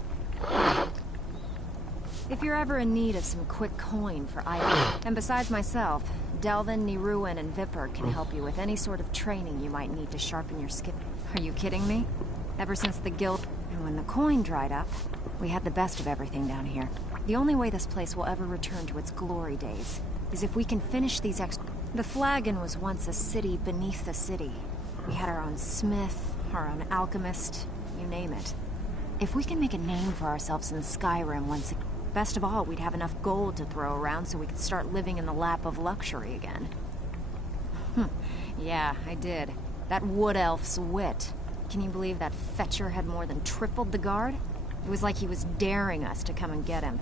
If you're ever in need of some quick coin for items... And besides myself, Delvin, Neruin, and Viper can help you with any sort of training you might need to sharpen your skill. Are you kidding me? Ever since the guild... And when the coin dried up, we had the best of everything down here. The only way this place will ever return to its glory days is if we can finish these The Flagon was once a city beneath the city. We had our own smith, our own alchemist, you name it. If we can make a name for ourselves in Skyrim once... Best of all, we'd have enough gold to throw around so we could start living in the lap of luxury again. Yeah, I did. That wood elf's wit. Can you believe that fetcher had more than tripled the guard? It was like he was daring us to come and get him.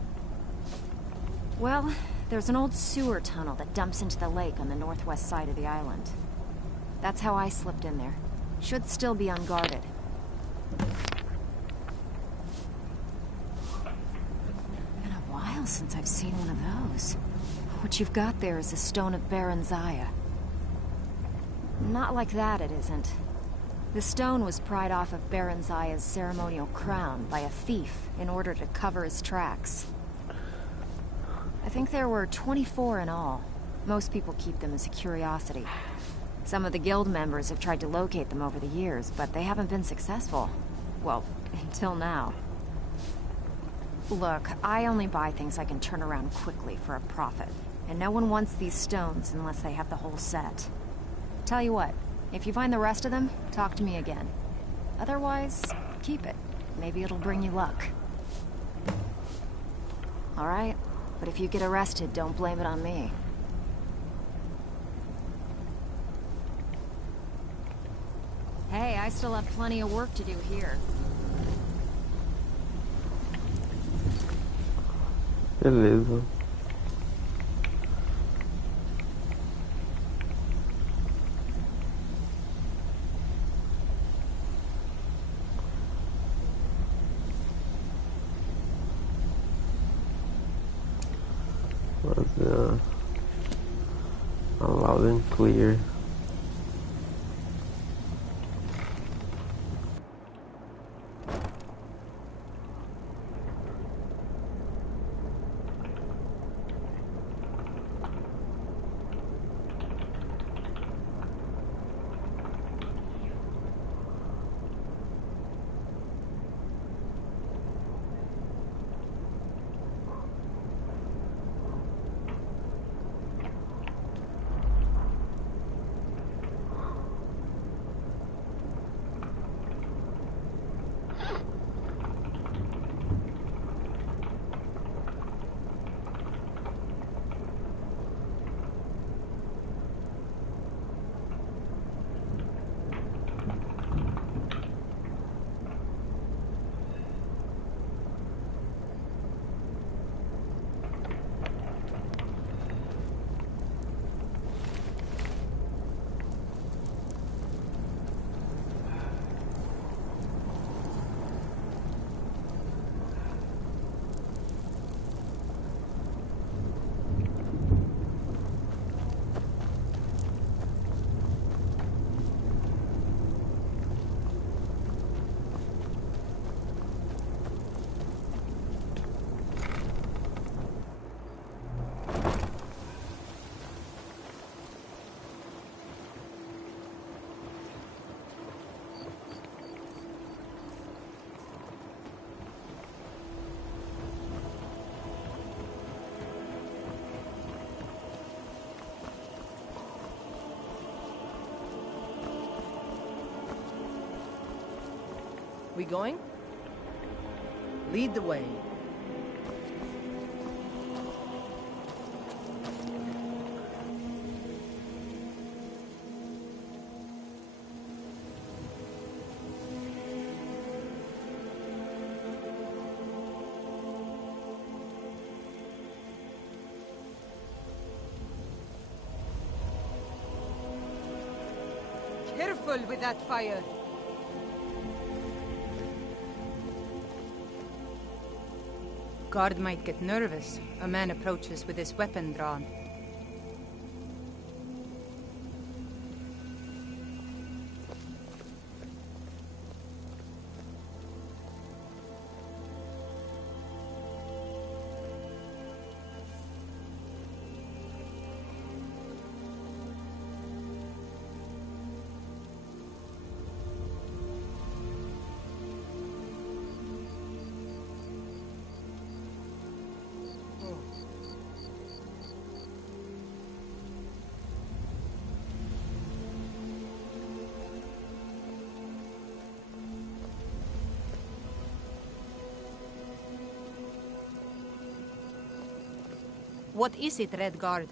Well, there's an old sewer tunnel that dumps into the lake on the northwest side of the island. That's how I slipped in there. Should still be unguarded. Been a while since I've seen one of those. What you've got there is a stone of Baron Zaya. Not like that, it isn't. The stone was pried off of Baron Zaya's ceremonial crown by a thief in order to cover his tracks. I think there were 24 in all. Most people keep them as a curiosity. Some of the guild members have tried to locate them over the years, but they haven't been successful. Well, until now. Look, I only buy things I can turn around quickly for a profit, and no one wants these stones unless they have the whole set. Tell you what, if you find the rest of them, talk to me again. Otherwise, keep it. Maybe it'll bring you luck. Alright, but if you get arrested, don't blame it on me. Hey, I still have plenty of work to do here. Beleza. Fazer a loud and clear. We going? Lead the way. Careful with that fire. Guard might get nervous. A man approaches with his weapon drawn. What is it, Red Guard?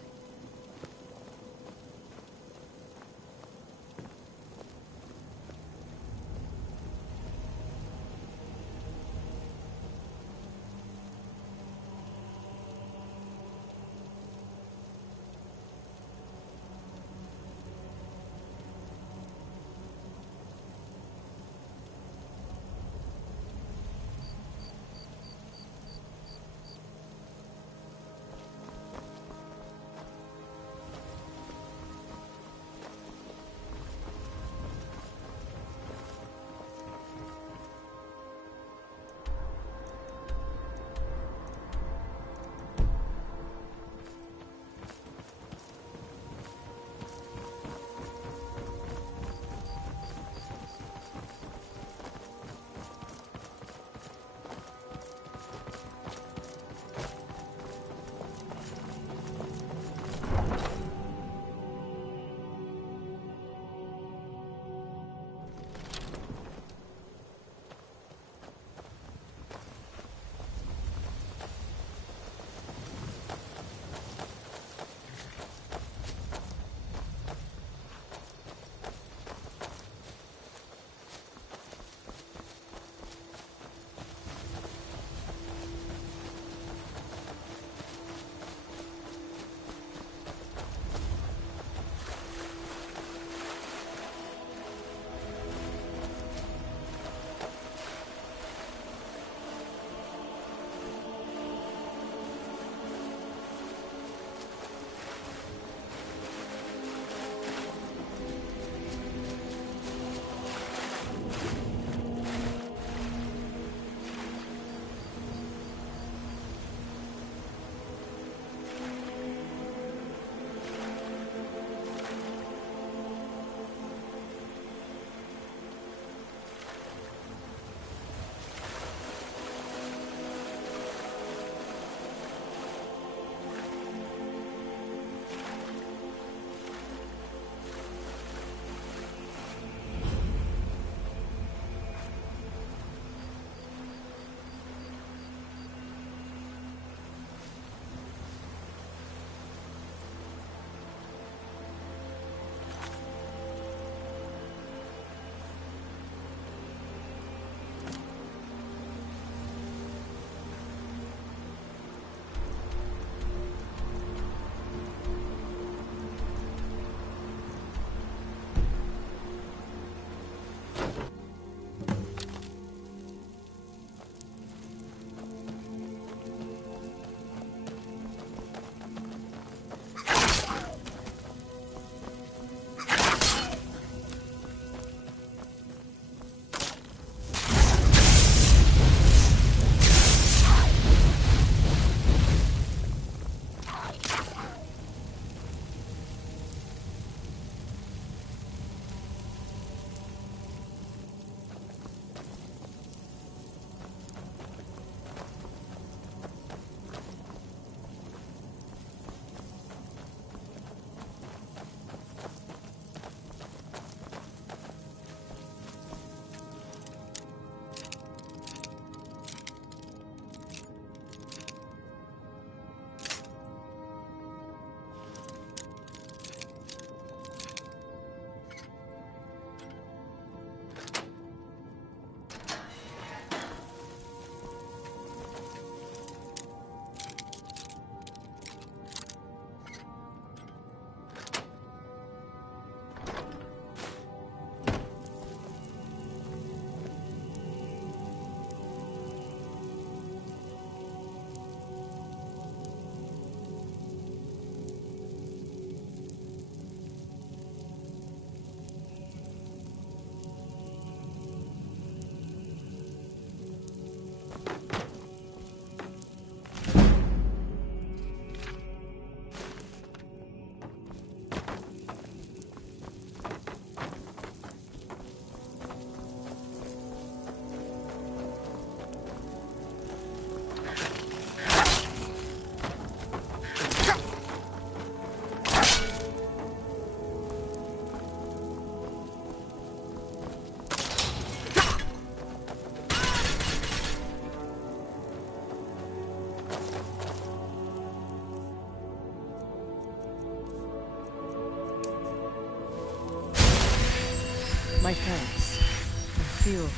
My thanks. I feel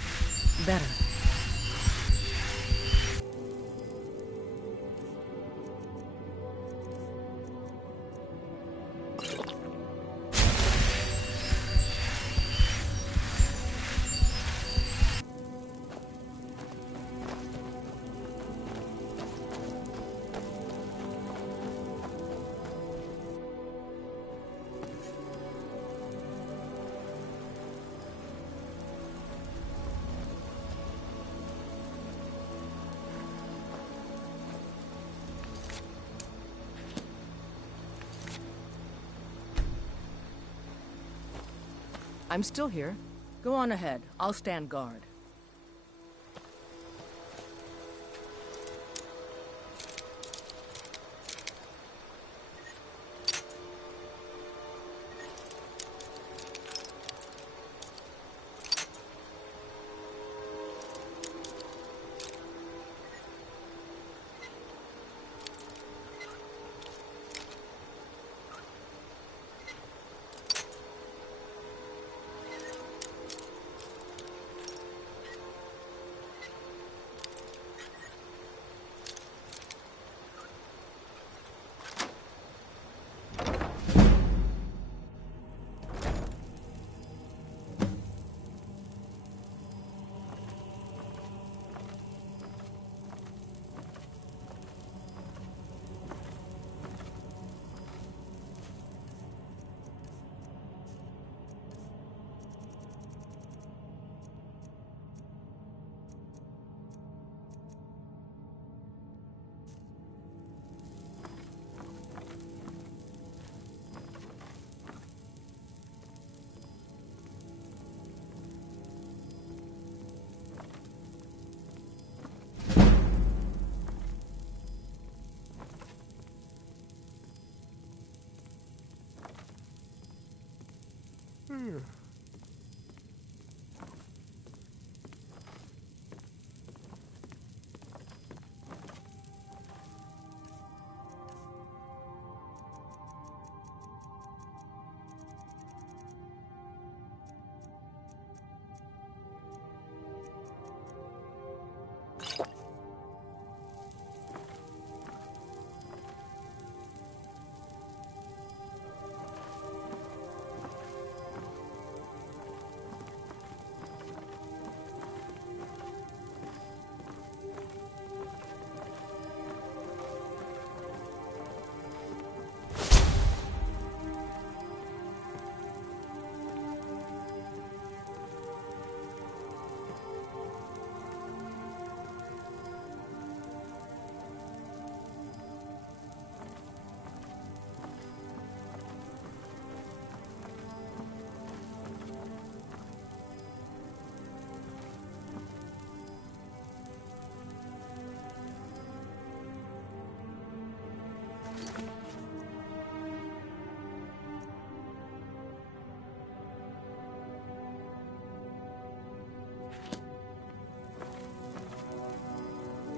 better. I'm still here. Go on ahead. I'll stand guard.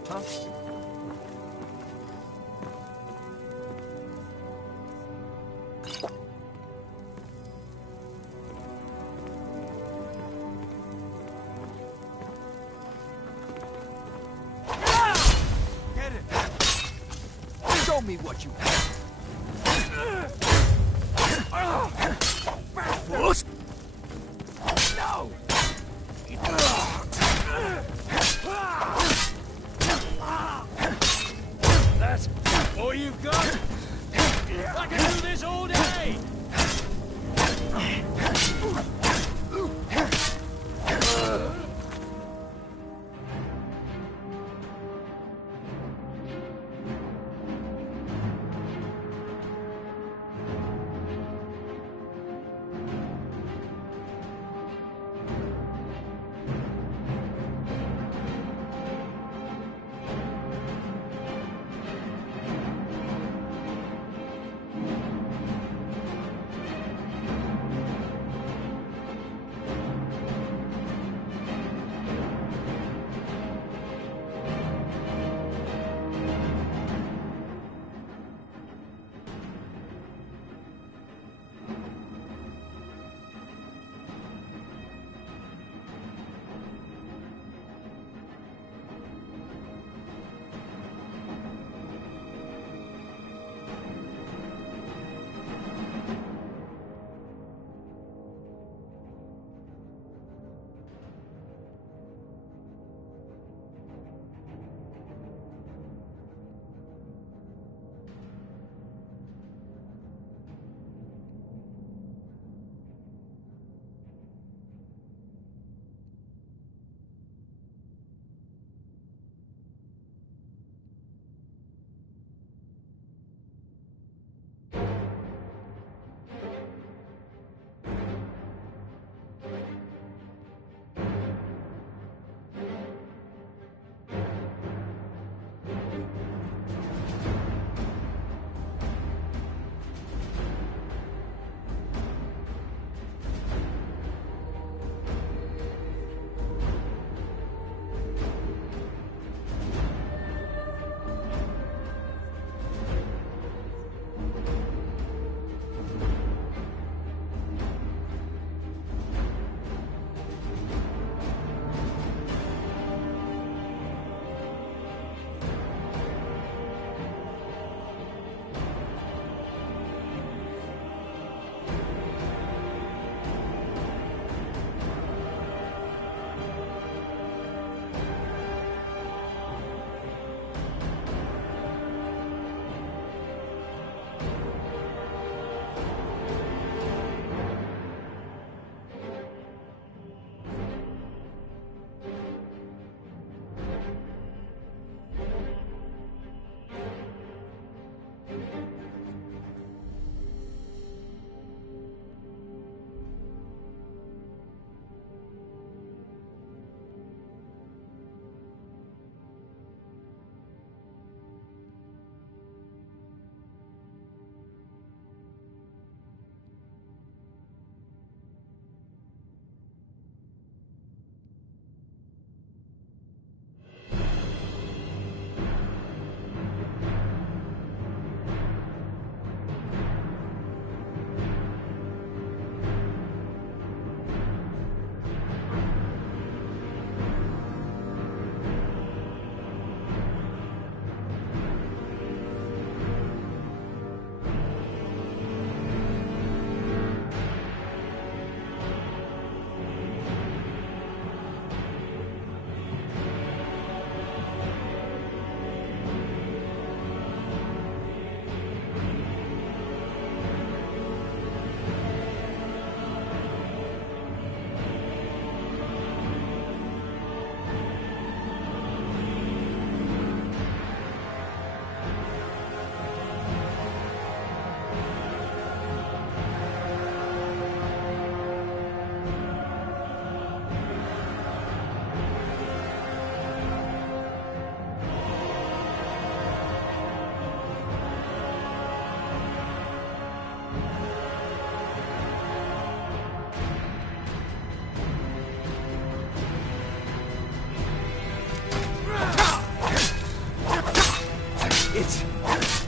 Huh? Get it! Show me what you have. No! That's all you've got? I can do this all day! It's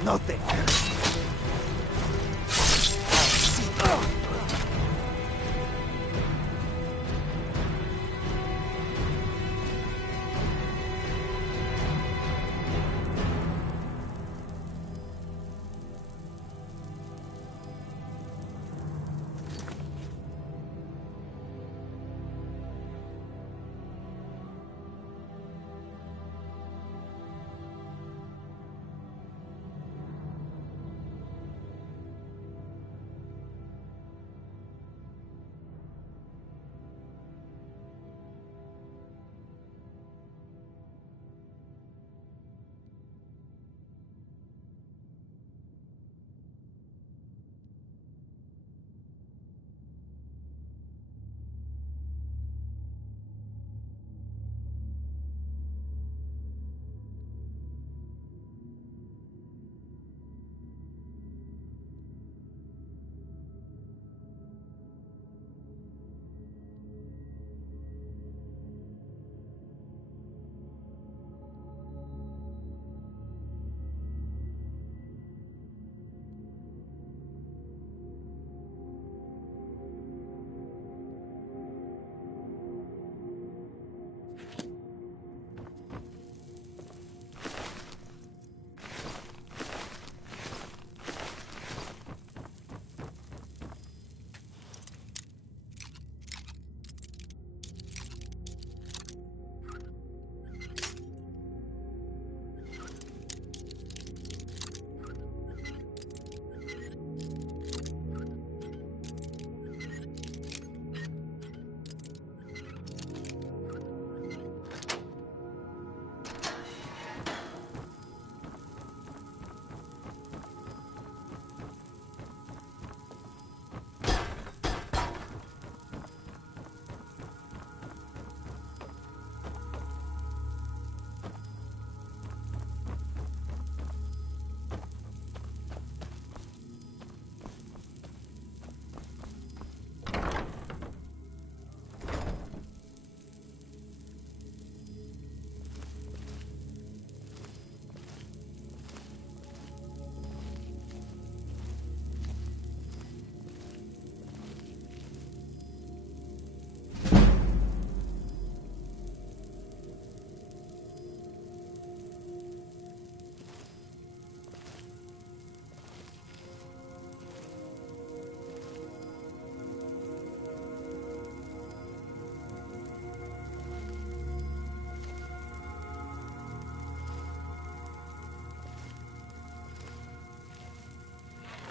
nothing.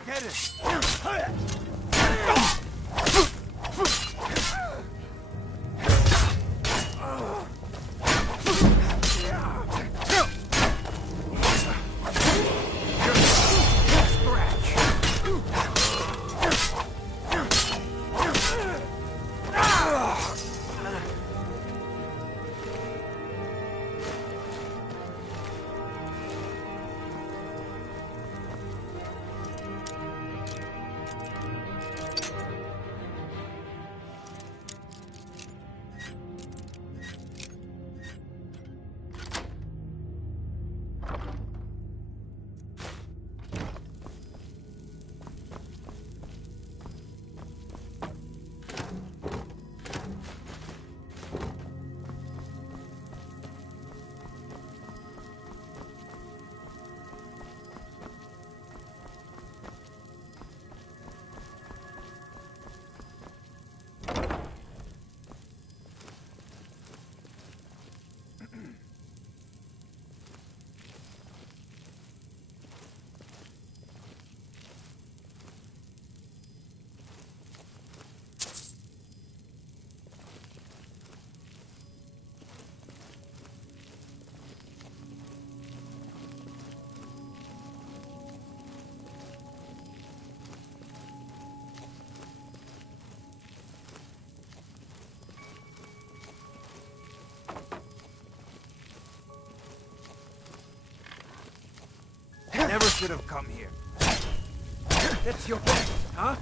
Get it! Never should have come here. That's your best, huh?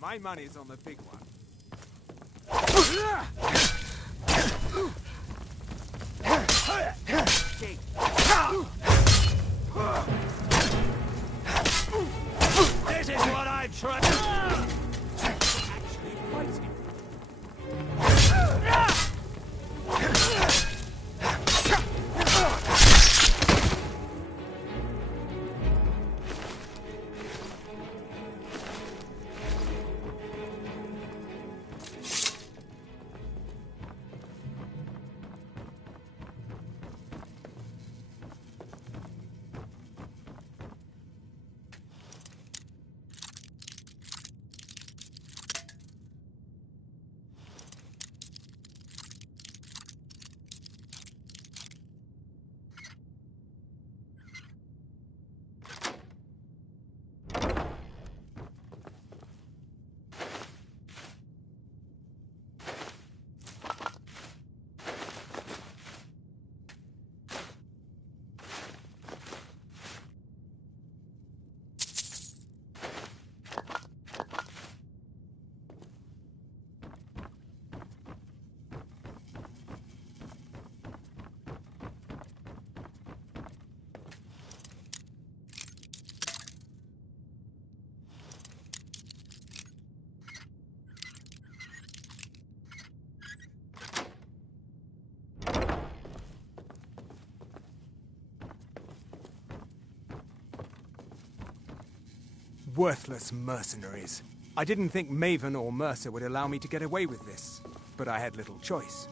My money's on the big one. This is what I'm trying to... Actually fighting. Worthless mercenaries. I didn't think Maven or Mercer would allow me to get away with this, but I had little choice.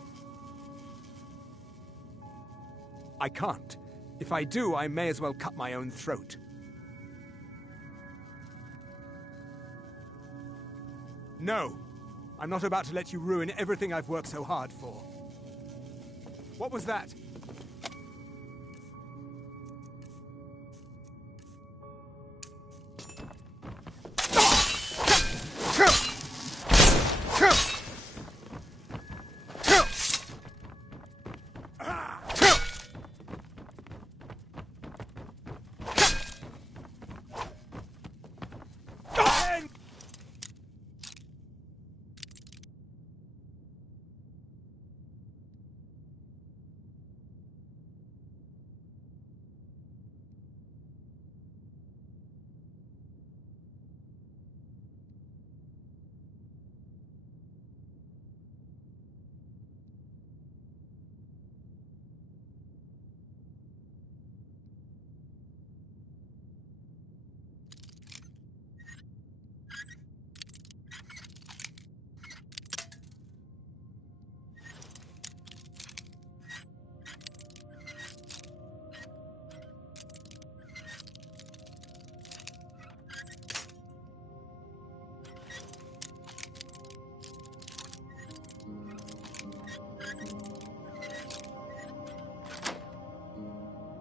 I can't. If I do, I may as well cut my own throat. No! I'm not about to let you ruin everything I've worked so hard for. What was that?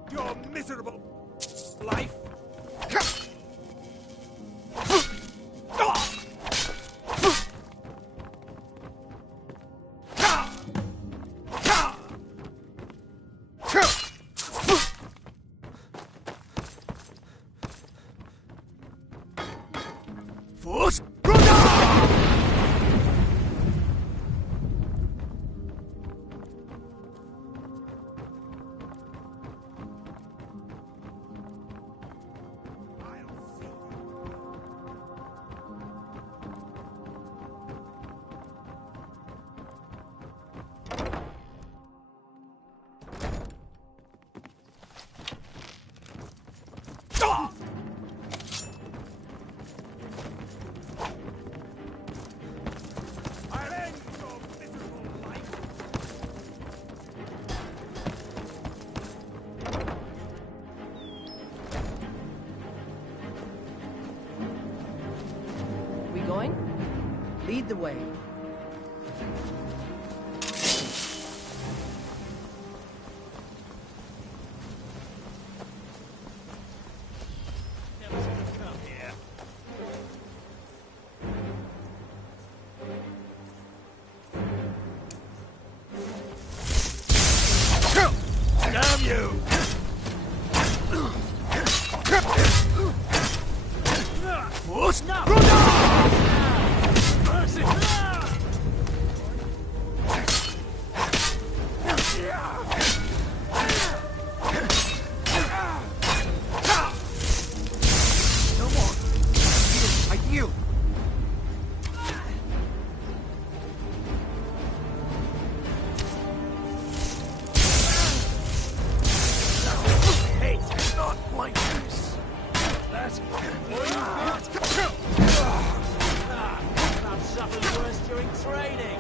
Your miserable life. Force. Going? Lead the way. Damn you! What's not? I've suffered worse during training.